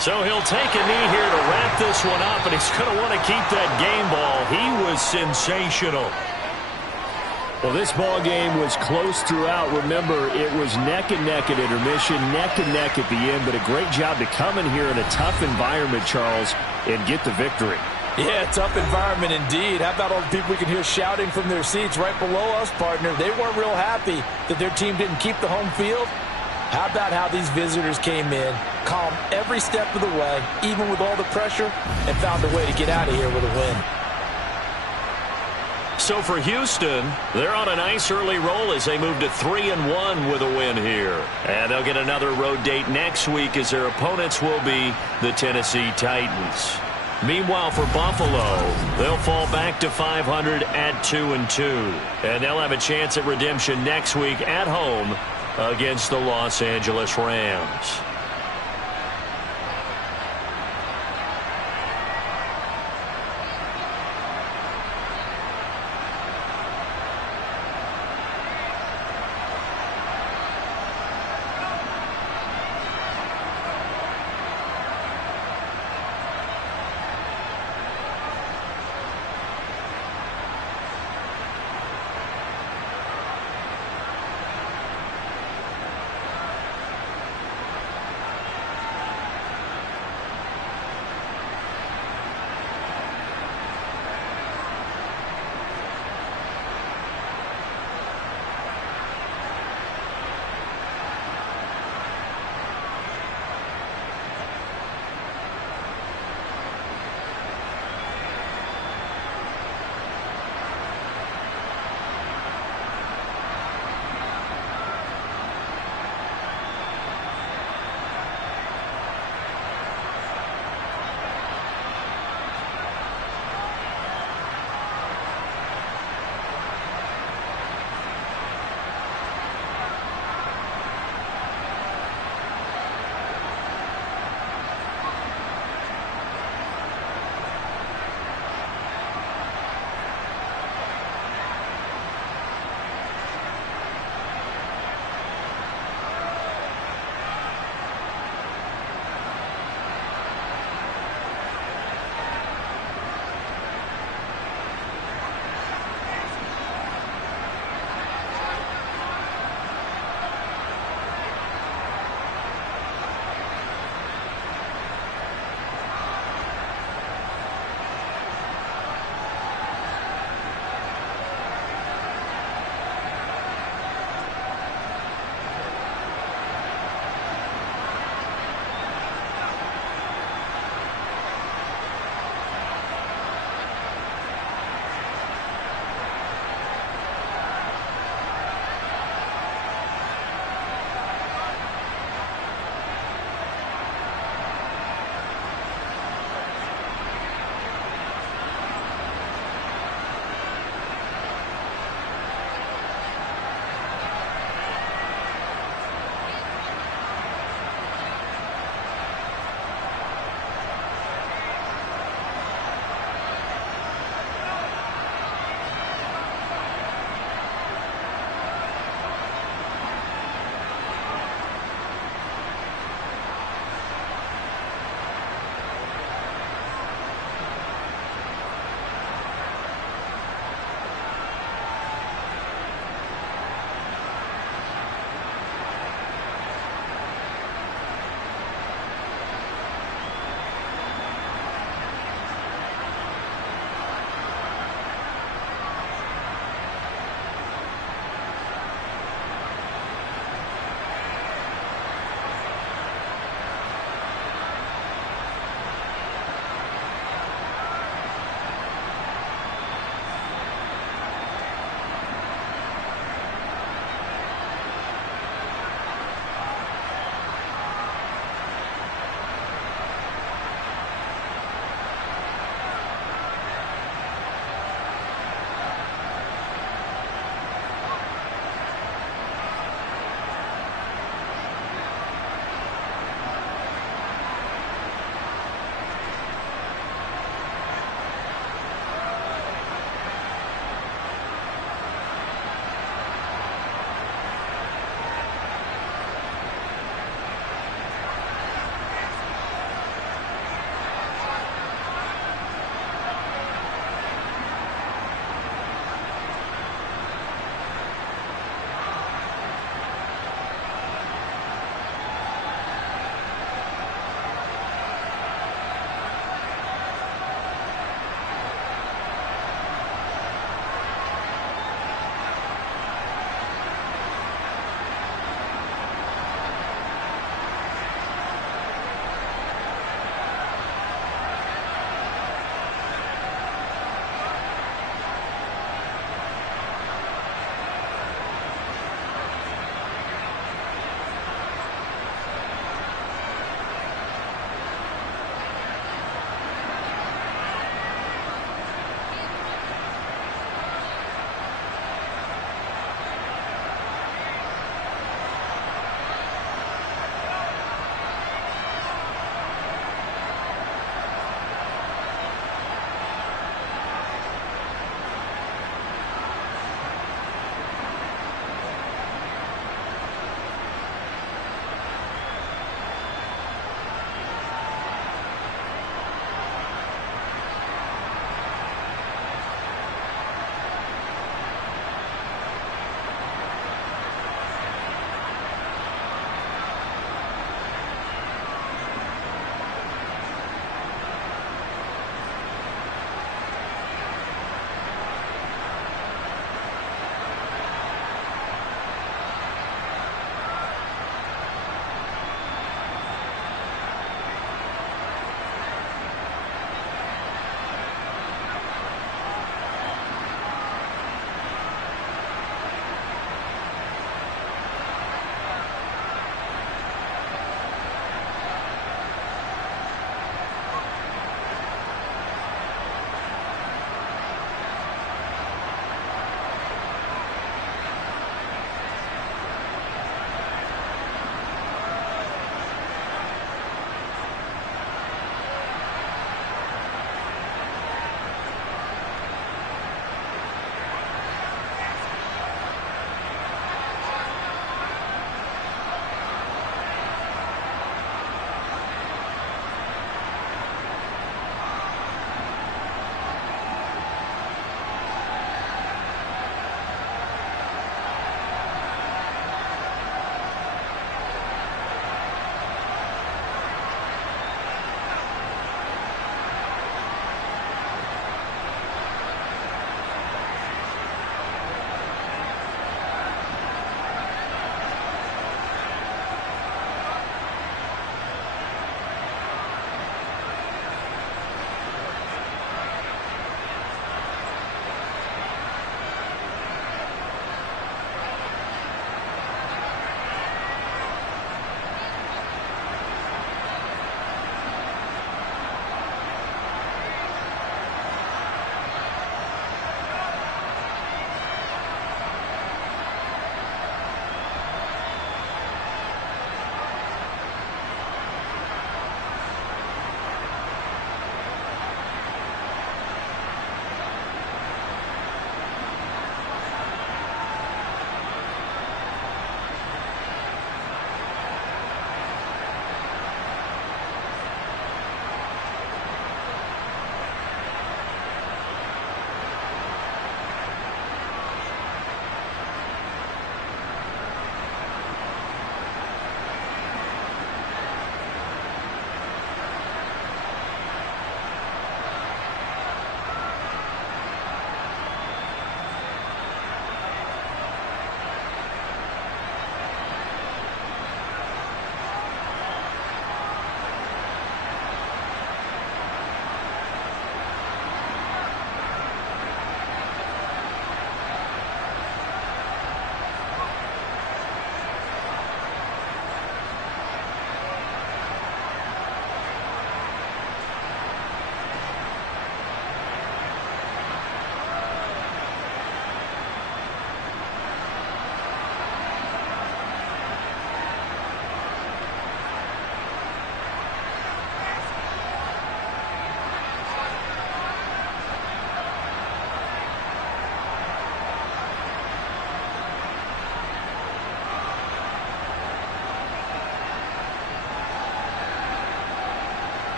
So he'll take a knee here to wrap this one up, and he's going to want to keep that game ball. He was sensational. Well, this ball game was close throughout. Remember, it was neck and neck at intermission, neck and neck at the end, but a great job to come in here in a tough environment, Charles, and get the victory. Yeah, tough environment indeed. How about all the people we can hear shouting from their seats right below us, partner? They weren't real happy that their team didn't keep the home field. How about how these visitors came in, calm every step of the way, even with all the pressure, and found a way to get out of here with a win. So for Houston, they're on a nice early roll as they move to 3-1 with a win here. And they'll get another road date next week as their opponents will be the Tennessee Titans. Meanwhile, for Buffalo, they'll fall back to 500 at 2-2. And they'll have a chance at redemption next week at home against the Los Angeles Rams.